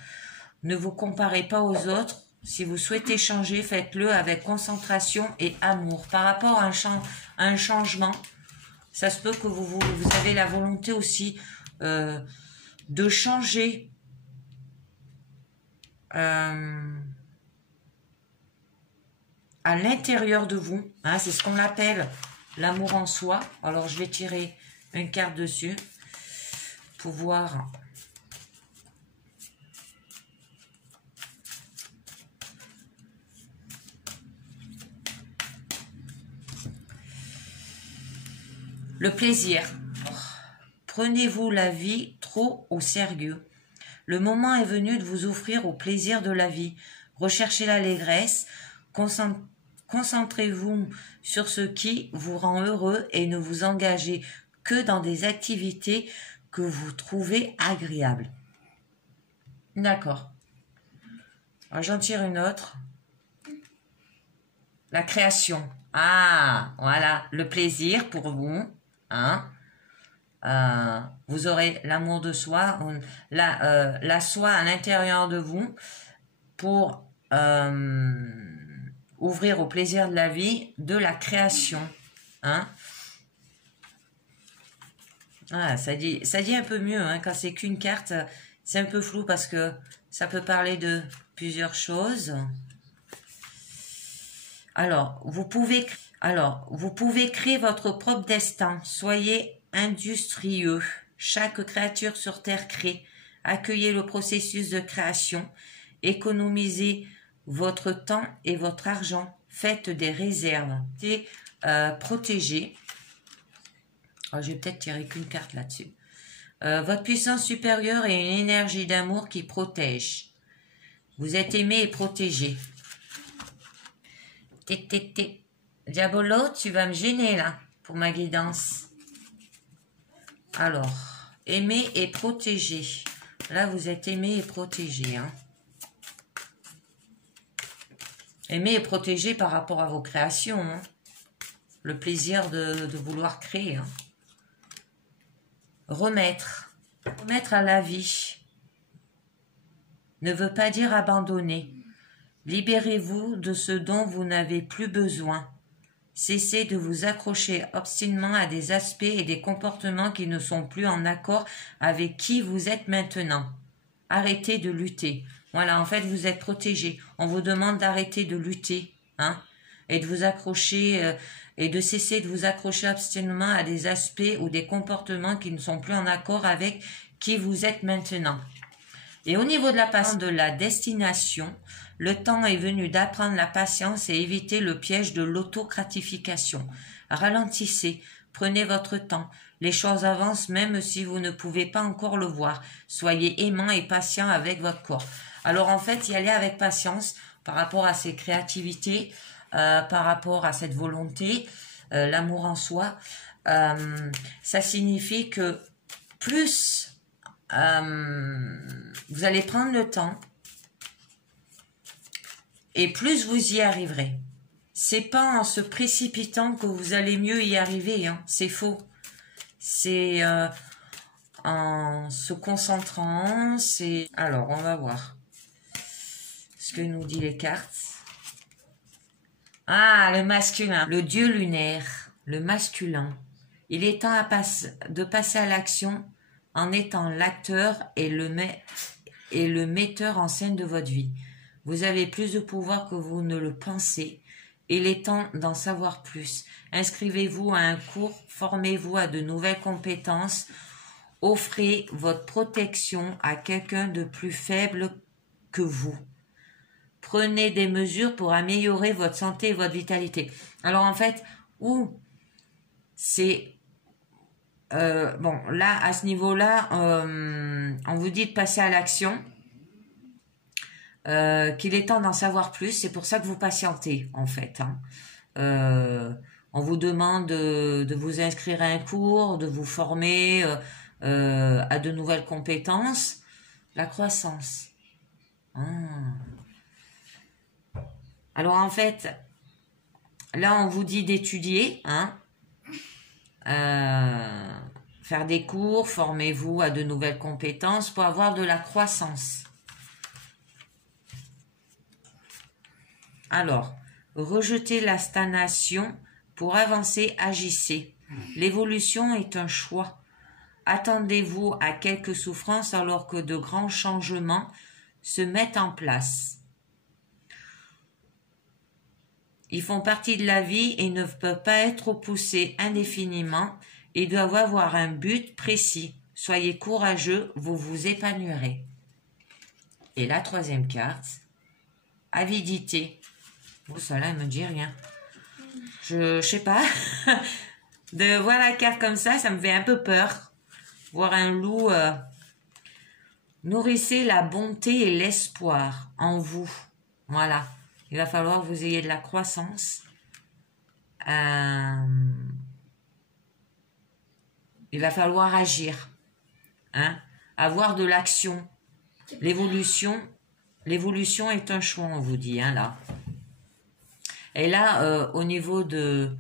Ne vous comparez pas aux autres. Si vous souhaitez changer, faites-le avec concentration et amour. Par rapport à un changement, ça se peut que vous avez la volonté aussi de changer à l'intérieur de vous. Hein, c'est ce qu'on appelle l'amour en soi. Alors, je vais tirer une carte dessus pour voir. Le plaisir. Prenez-vous la vie trop au sérieux. Le moment est venu de vous offrir au plaisir de la vie. Recherchez l'allégresse. Concentrez-vous sur ce qui vous rend heureux et ne vous engagez que dans des activités que vous trouvez agréables. D'accord. J'en tire une autre. La création. Ah, voilà, le plaisir pour vous. Hein. Vous aurez l'amour de soi, la soi à l'intérieur de vous pour ouvrir au plaisir de la vie, de la création. Hein. Ça dit un peu mieux, hein, quand c'est qu'une carte, c'est un peu flou parce que ça peut parler de plusieurs choses. Alors, vous pouvez créer votre propre destin. Soyez industrieux. Chaque créature sur Terre crée. Accueillez le processus de création. Économisez votre temps et votre argent. Faites des réserves. Protégez. Je vais peut-être tirer qu'une carte là-dessus. Votre puissance supérieure est une énergie d'amour qui protège. Vous êtes aimé et protégé. Diabolo, tu vas me gêner là pour ma guidance. Alors, aimer et protéger. Là, vous êtes aimé et protégé. Hein. Aimé et protégé par rapport à vos créations. Hein. Le plaisir de vouloir créer. Hein. Remettre à la vie ne veut pas dire abandonner. Libérez-vous de ce dont vous n'avez plus besoin. Cessez de vous accrocher obstinément à des aspects et des comportements qui ne sont plus en accord avec qui vous êtes maintenant. Arrêtez de lutter. Voilà, en fait, vous êtes protégé. On vous demande d'arrêter de lutter, hein, et de vous accrocher, et de cesser de vous accrocher obstinément à des aspects ou des comportements qui ne sont plus en accord avec qui vous êtes maintenant. Et au niveau de la destination, le temps est venu d'apprendre la patience et éviter le piège de l'autogratification. Ralentissez, prenez votre temps. Les choses avancent même si vous ne pouvez pas encore le voir. Soyez aimant et patient avec votre corps. Alors en fait, y aller avec patience par rapport à ces créativités, par rapport à cette volonté, l'amour en soi. Ça signifie que plus vous allez prendre le temps et plus vous y arriverez. C'est pas en se précipitant que vous allez mieux y arriver, hein. C'est faux. C'est en se concentrant, c'est... Alors, on va voir ce que nous dit les cartes. Ah, le masculin, le dieu lunaire, le masculin. Il est temps de passer à l'action en étant l'acteur et le metteur en scène de votre vie. Vous avez plus de pouvoir que vous ne le pensez. Il est temps d'en savoir plus. Inscrivez-vous à un cours, formez-vous à de nouvelles compétences, offrez votre protection à quelqu'un de plus faible que vous. Prenez des mesures pour améliorer votre santé et votre vitalité. Alors en fait, c'est bon, là, à ce niveau-là, on vous dit de passer à l'action, qu'il est temps d'en savoir plus. C'est pour ça que vous patientez, en fait. Hein. On vous demande de vous inscrire à un cours, de vous former à de nouvelles compétences. La croissance. Ah. Alors, en fait, là, on vous dit d'étudier, hein. Faire des cours, formez-vous à de nouvelles compétences pour avoir de la croissance. Alors, rejetez la stagnation pour avancer, agissez. L'évolution est un choix. Attendez-vous à quelques souffrances alors que de grands changements se mettent en place. Ils font partie de la vie et ne peuvent pas être repoussés indéfiniment. Ils doivent avoir un but précis. Soyez courageux, vous vous épanouirez. Et la troisième carte, avidité. Bon, ça là, elle me dit rien. Je sais pas. De voir la carte comme ça me fait un peu peur. Voir un loup. Nourrissez la bonté et l'espoir en vous. Voilà. Il va falloir que vous ayez de la croissance. Il va falloir agir. Hein? Avoir de l'action. L'évolution est un choix, on vous dit, hein, là. Et là, au niveau de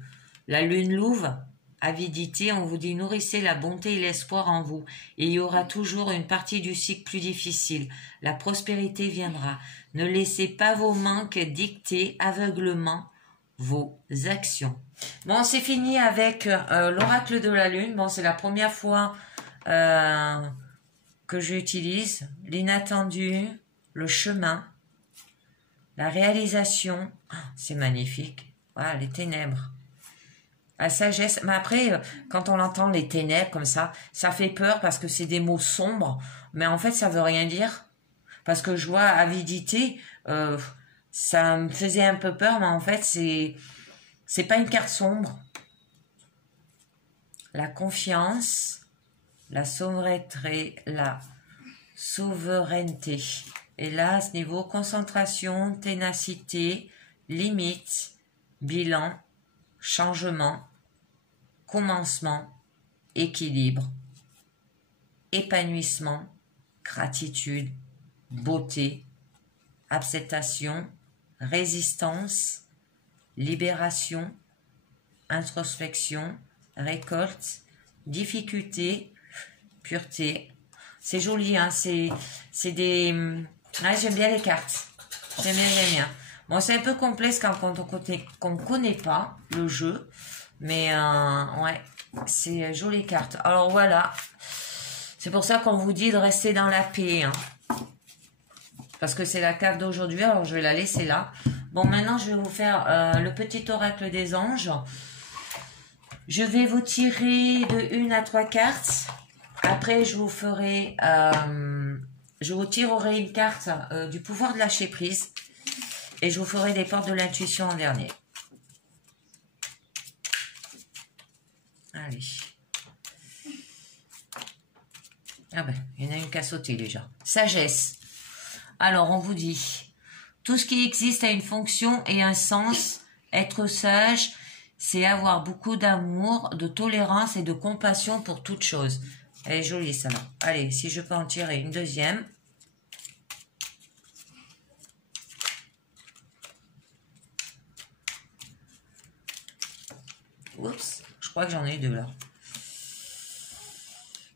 la lune louve, avidité, on vous dit nourrissez la bonté et l'espoir en vous. Et il y aura toujours une partie du cycle plus difficile. La prospérité viendra. Ne laissez pas vos manques dicter aveuglement vos actions. Bon, c'est fini avec l'oracle de la lune. Bon, c'est la première fois que j'utilise l'inattendu, le chemin, la réalisation. Oh, c'est magnifique. Voilà, les ténèbres. La sagesse. Mais après, quand on entend les ténèbres comme ça fait peur parce que c'est des mots sombres. Mais en fait, ça veut rien dire. Parce que je vois avidité, ça me faisait un peu peur, mais en fait, c'est pas une carte sombre. La confiance, la souveraineté, Et là, à ce niveau, concentration, ténacité, limite, bilan, changement, commencement, équilibre, épanouissement, gratitude, beauté, acceptation, résistance, libération, introspection, récolte, difficulté, pureté. C'est joli, hein, c'est des... Ouais, j'aime bien les cartes. J'aime bien. Bon, c'est un peu complexe quand on ne connaît pas le jeu, mais ouais, c'est jolie carte. Alors voilà, c'est pour ça qu'on vous dit de rester dans la paix, hein. Parce que c'est la carte d'aujourd'hui, alors je vais la laisser là. Bon, maintenant, je vais vous faire le petit oracle des anges. Je vais vous tirer de 1 à 3 cartes. Après, je vous ferai... je vous tirerai une carte du pouvoir de lâcher prise. Et je vous ferai des portes de l'intuition en dernier. Allez. Ah ben, il y en a une qui a sauté déjà. Sagesse. Alors, on vous dit, tout ce qui existe a une fonction et un sens. Être sage, c'est avoir beaucoup d'amour, de tolérance et de compassion pour toute chose. Elle est jolie, ça. Allez, si je peux en tirer une deuxième. Oups, je crois que j'en ai 2 là.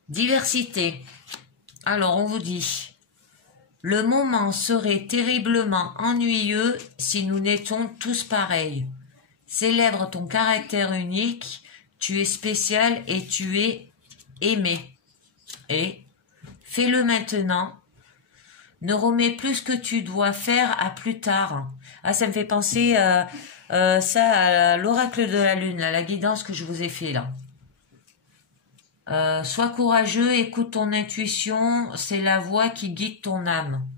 Diversité. Alors, on vous dit... Le moment serait terriblement ennuyeux si nous n'étions tous pareils. Célèbre ton caractère unique, tu es spécial et tu es aimé. Et fais-le maintenant. Ne remets plus ce que tu dois faire à plus tard. Ah, ça me fait penser ça à l'oracle de la lune, là, la guidance que je vous ai fait là. Sois courageux, écoute ton intuition, c'est la voix qui guide ton âme.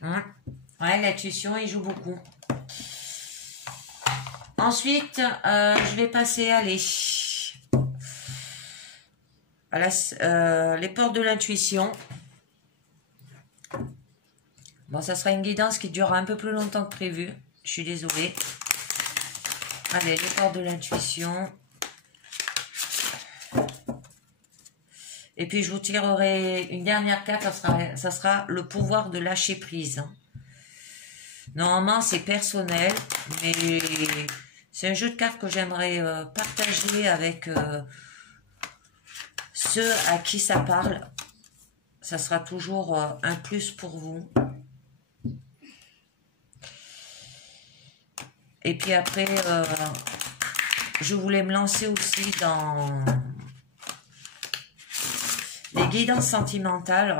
Hein? Ouais, l'intuition, il joue beaucoup. Ensuite, je vais passer, allez. les portes de l'intuition. Bon, ça sera une guidance qui durera un peu plus longtemps que prévu. Je suis désolée. Allez, les portes de l'intuition. Et puis, je vous tirerai une dernière carte. Ça sera le pouvoir de lâcher prise. Normalement, c'est personnel, mais c'est un jeu de cartes que j'aimerais partager avec ceux à qui ça parle. Ça sera toujours un plus pour vous. Et puis après, je voulais me lancer aussi dans les guidances sentimentales.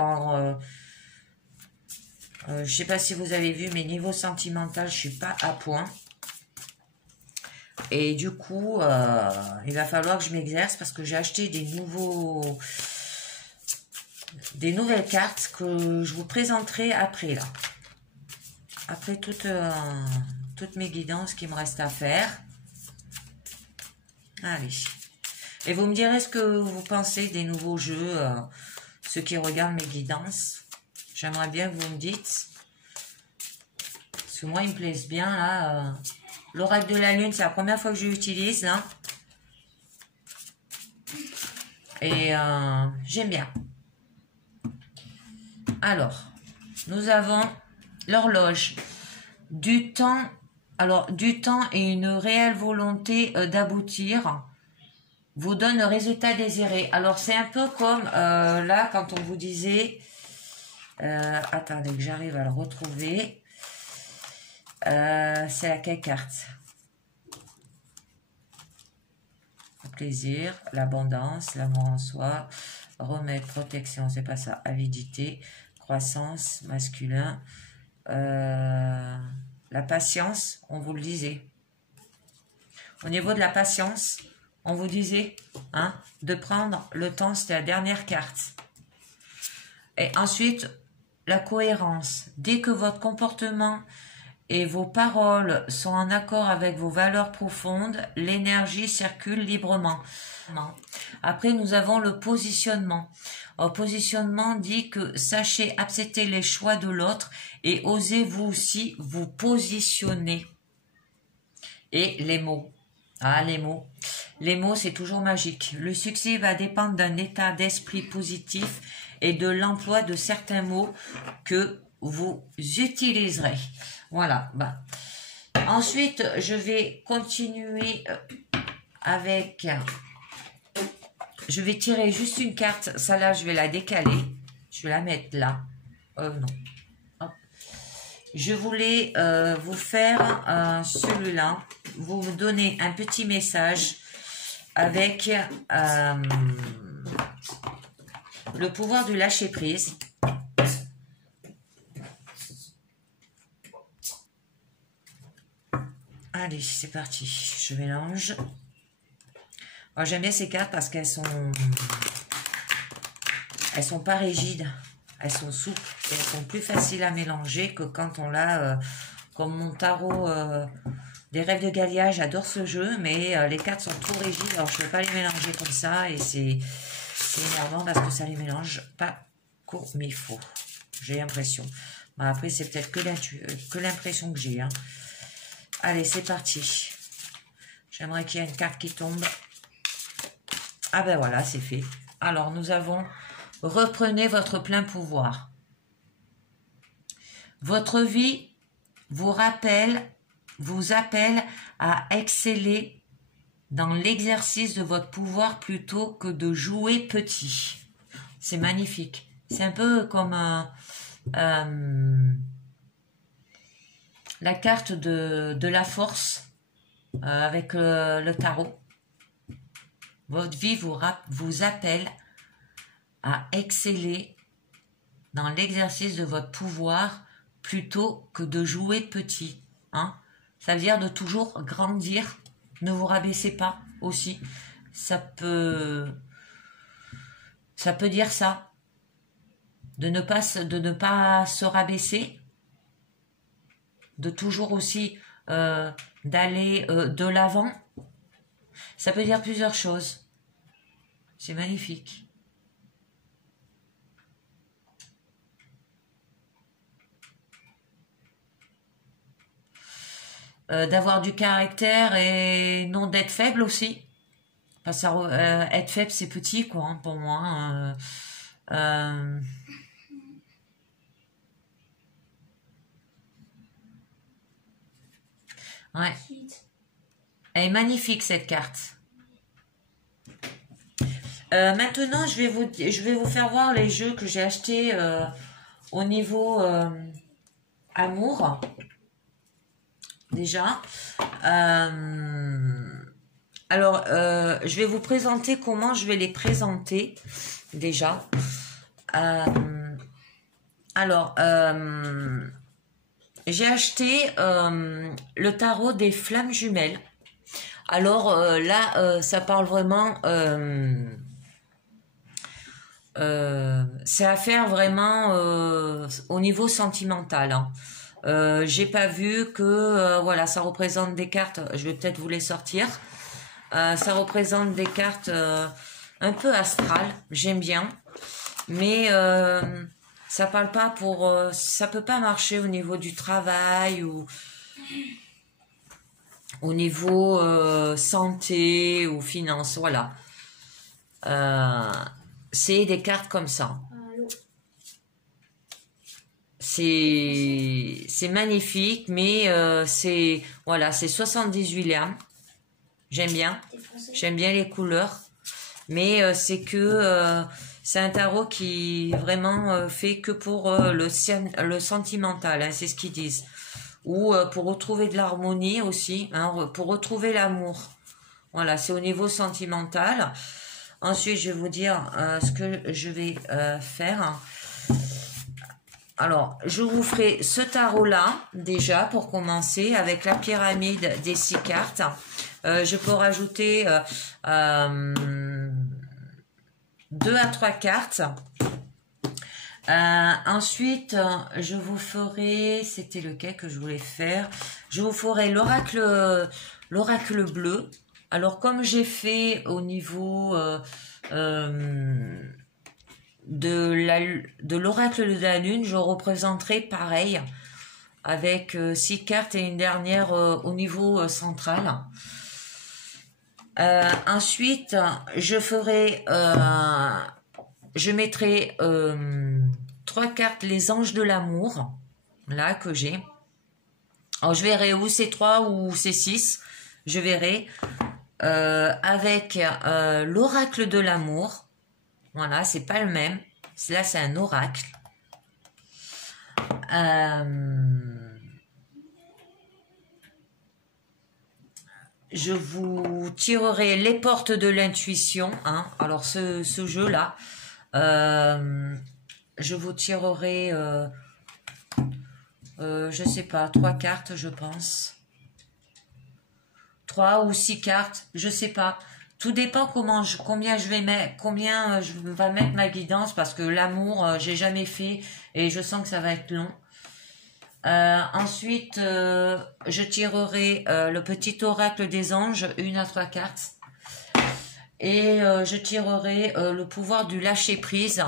Je ne sais pas si vous avez vu, mais niveau sentimental, je ne suis pas à point. Et du coup, il va falloir que je m'exerce parce que j'ai acheté des nouvelles cartes que je vous présenterai après là. Après toutes mes guidances qu'il me reste à faire. Allez. Et vous me direz ce que vous pensez des nouveaux jeux, ceux qui regardent mes guidances. J'aimerais bien que vous me dites. Parce que moi, ils me plaisent bien là. L'oracle de la lune, c'est la première fois que je l'utilise là. Et j'aime bien. Alors, nous avons l'horloge. Du temps. Alors, du temps et une réelle volonté d'aboutir vous donne le résultat désiré. Alors, c'est un peu comme là, quand on vous disait... attendez que j'arrive à le retrouver. C'est laquelle carte? Le plaisir, l'abondance, l'amour en soi, remède, protection, c'est pas ça. Avidité, croissance, masculin... la patience, on vous le disait. Au niveau de la patience, on vous disait hein, de prendre le temps, c'était la dernière carte. Et ensuite, la cohérence. Dès que votre comportement et vos paroles sont en accord avec vos valeurs profondes, l'énergie circule librement. Après, nous avons le positionnement. Le positionnement dit que sachez accepter les choix de l'autre et osez vous aussi vous positionner. Et les mots. Ah, les mots. Les mots, c'est toujours magique. Le succès va dépendre d'un état d'esprit positif et de l'emploi de certains mots que vous utiliserez. Voilà. Bah. Ensuite, je vais continuer avec... Je vais tirer juste une carte. Celle-là, je vais la décaler. Je vais la mettre là. Non. Hop. Je voulais vous faire celui-là. Vous me donnez un petit message avec le pouvoir du lâcher-prise. Allez, c'est parti. Je mélange. J'aime bien ces cartes parce qu'elles sont pas rigides, elles sont souples et elles sont plus faciles à mélanger que quand on l'a comme mon tarot des rêves de Galia. J'adore ce jeu, mais les cartes sont trop rigides, alors je ne peux pas les mélanger comme ça et c'est énervant parce que ça les mélange pas comme il faut. J'ai l'impression. Bon, après, c'est peut-être que l'impression que j'ai. Hein. Allez, c'est parti. J'aimerais qu'il y ait une carte qui tombe. Ah ben voilà, c'est fait. Alors, nous avons « Reprenez votre plein pouvoir ». Votre vie vous appelle à exceller dans l'exercice de votre pouvoir plutôt que de jouer petit. C'est magnifique. C'est un peu comme la carte de la force avec le tarot. Votre vie vous appelle à exceller dans l'exercice de votre pouvoir plutôt que de jouer petit. Hein? Ça veut dire de toujours grandir. Ne vous rabaissez pas aussi. Ça peut dire ça. De ne pas se rabaisser. De toujours aussi d'aller de l'avant. Ça peut dire plusieurs choses. C'est magnifique. d'avoir du caractère et non d'être faible aussi. Parce que être faible, c'est petit, quoi, hein, pour moi. Ouais. Elle est magnifique, cette carte. Maintenant, je vais vous faire voir les jeux que j'ai achetés au niveau amour. Déjà. Alors, je vais vous présenter comment je vais les présenter. Déjà. Alors, j'ai acheté le tarot des flammes jumelles. Alors là, ça parle vraiment... c'est à faire vraiment au niveau sentimental. Hein. J'ai pas vu que voilà, ça représente des cartes. Je vais peut-être vous les sortir. Ça représente des cartes un peu astrales. J'aime bien, mais ça parle pas pour. Ça peut pas marcher au niveau du travail ou au niveau santé ou finance. Voilà. C'est des cartes comme ça. C'est magnifique, mais c'est voilà, c'est 78 lames. J'aime bien. J'aime bien les couleurs. Mais c'est que c'est un tarot qui vraiment fait que pour le sentimental, hein, c'est ce qu'ils disent. Ou pour retrouver de l'harmonie aussi, hein, pour retrouver l'amour. Voilà, c'est au niveau sentimental. Ensuite, je vais vous dire ce que je vais faire. Alors, je vous ferai ce tarot-là, déjà, pour commencer, avec la pyramide des 6 cartes. Je peux rajouter 2 à 3 cartes. Ensuite, je vous ferai... C'était lequel que je voulais faire? Je vous ferai l'oracle bleu. Alors, comme j'ai fait au niveau de l'oracle de la lune, je représenterai pareil avec 6 cartes et une dernière au niveau central. Ensuite, je mettrai 3 cartes les anges de l'amour, là que j'ai. Alors je verrai où c'est 3 ou c'est 6, je verrai. Avec l'oracle de l'amour. Voilà, c'est pas le même. Là, c'est un oracle. Je vous tirerai les portes de l'intuition. Hein. Alors, ce jeu-là, je vous tirerai, je sais pas, 3 cartes, je pense. 3 ou 6 cartes, je sais pas. Tout dépend combien je vais mettre, combien je vais mettre ma guidance, parce que l'amour, j'ai jamais fait et je sens que ça va être long. Ensuite, je tirerai le petit oracle des anges, 1 à 3 cartes. Et je tirerai le pouvoir du lâcher prise,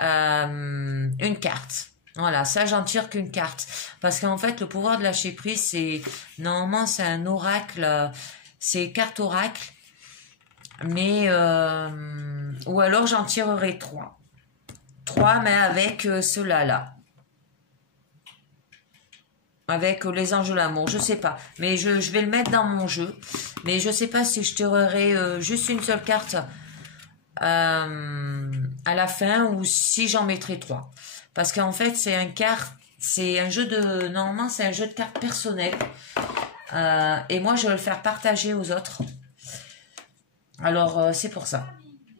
une carte. Voilà, ça j'en tire qu'une carte. Parce qu'en fait, le pouvoir de lâcher prise, c'est normalement c'est un oracle, c'est carte oracle. Mais ou alors j'en tirerai 3. 3, mais avec cela là. Avec les anges de l'amour, je sais pas. Mais je vais le mettre dans mon jeu. Mais je sais pas si je tirerai juste une seule carte à la fin ou si j'en mettrai 3. Parce qu'en fait, c'est un jeu de... Normalement, c'est un jeu de cartes personnel. Et moi, je vais le faire partager aux autres. Alors, c'est pour ça.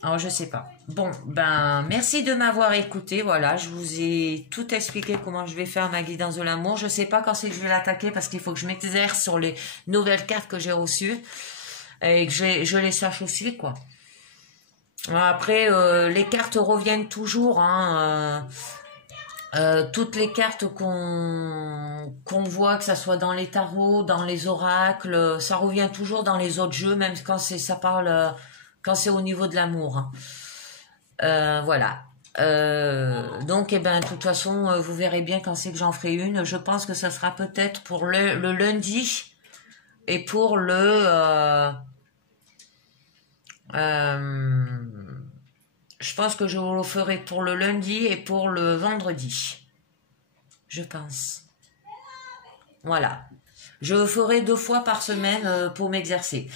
Alors, je sais pas. Bon, ben, merci de m'avoir écouté. Voilà, je vous ai tout expliqué comment je vais faire ma guidance de l'amour. Je sais pas quand c'est que je vais l'attaquer parce qu'il faut que je m'exerce sur les nouvelles cartes que j'ai reçues. Et que je les sache aussi, quoi. Après, les cartes reviennent toujours, hein. Toutes les cartes qu'on voit, que ça soit dans les tarots, dans les oracles, ça revient toujours dans les autres jeux, même quand ça parle, quand c'est au niveau de l'amour. Hein. Voilà. Donc, eh ben, de toute façon, vous verrez bien quand c'est que j'en ferai une. Je pense que ça sera peut-être pour le lundi. Et pour le... je pense que je vous le ferai pour le lundi et pour le vendredi. Je pense. Voilà. Je le ferai 2 fois par semaine pour m'exercer.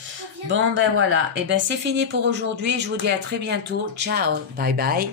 Bon, ben voilà. Et ben c'est fini pour aujourd'hui. Je vous dis à très bientôt. Ciao. Bye bye.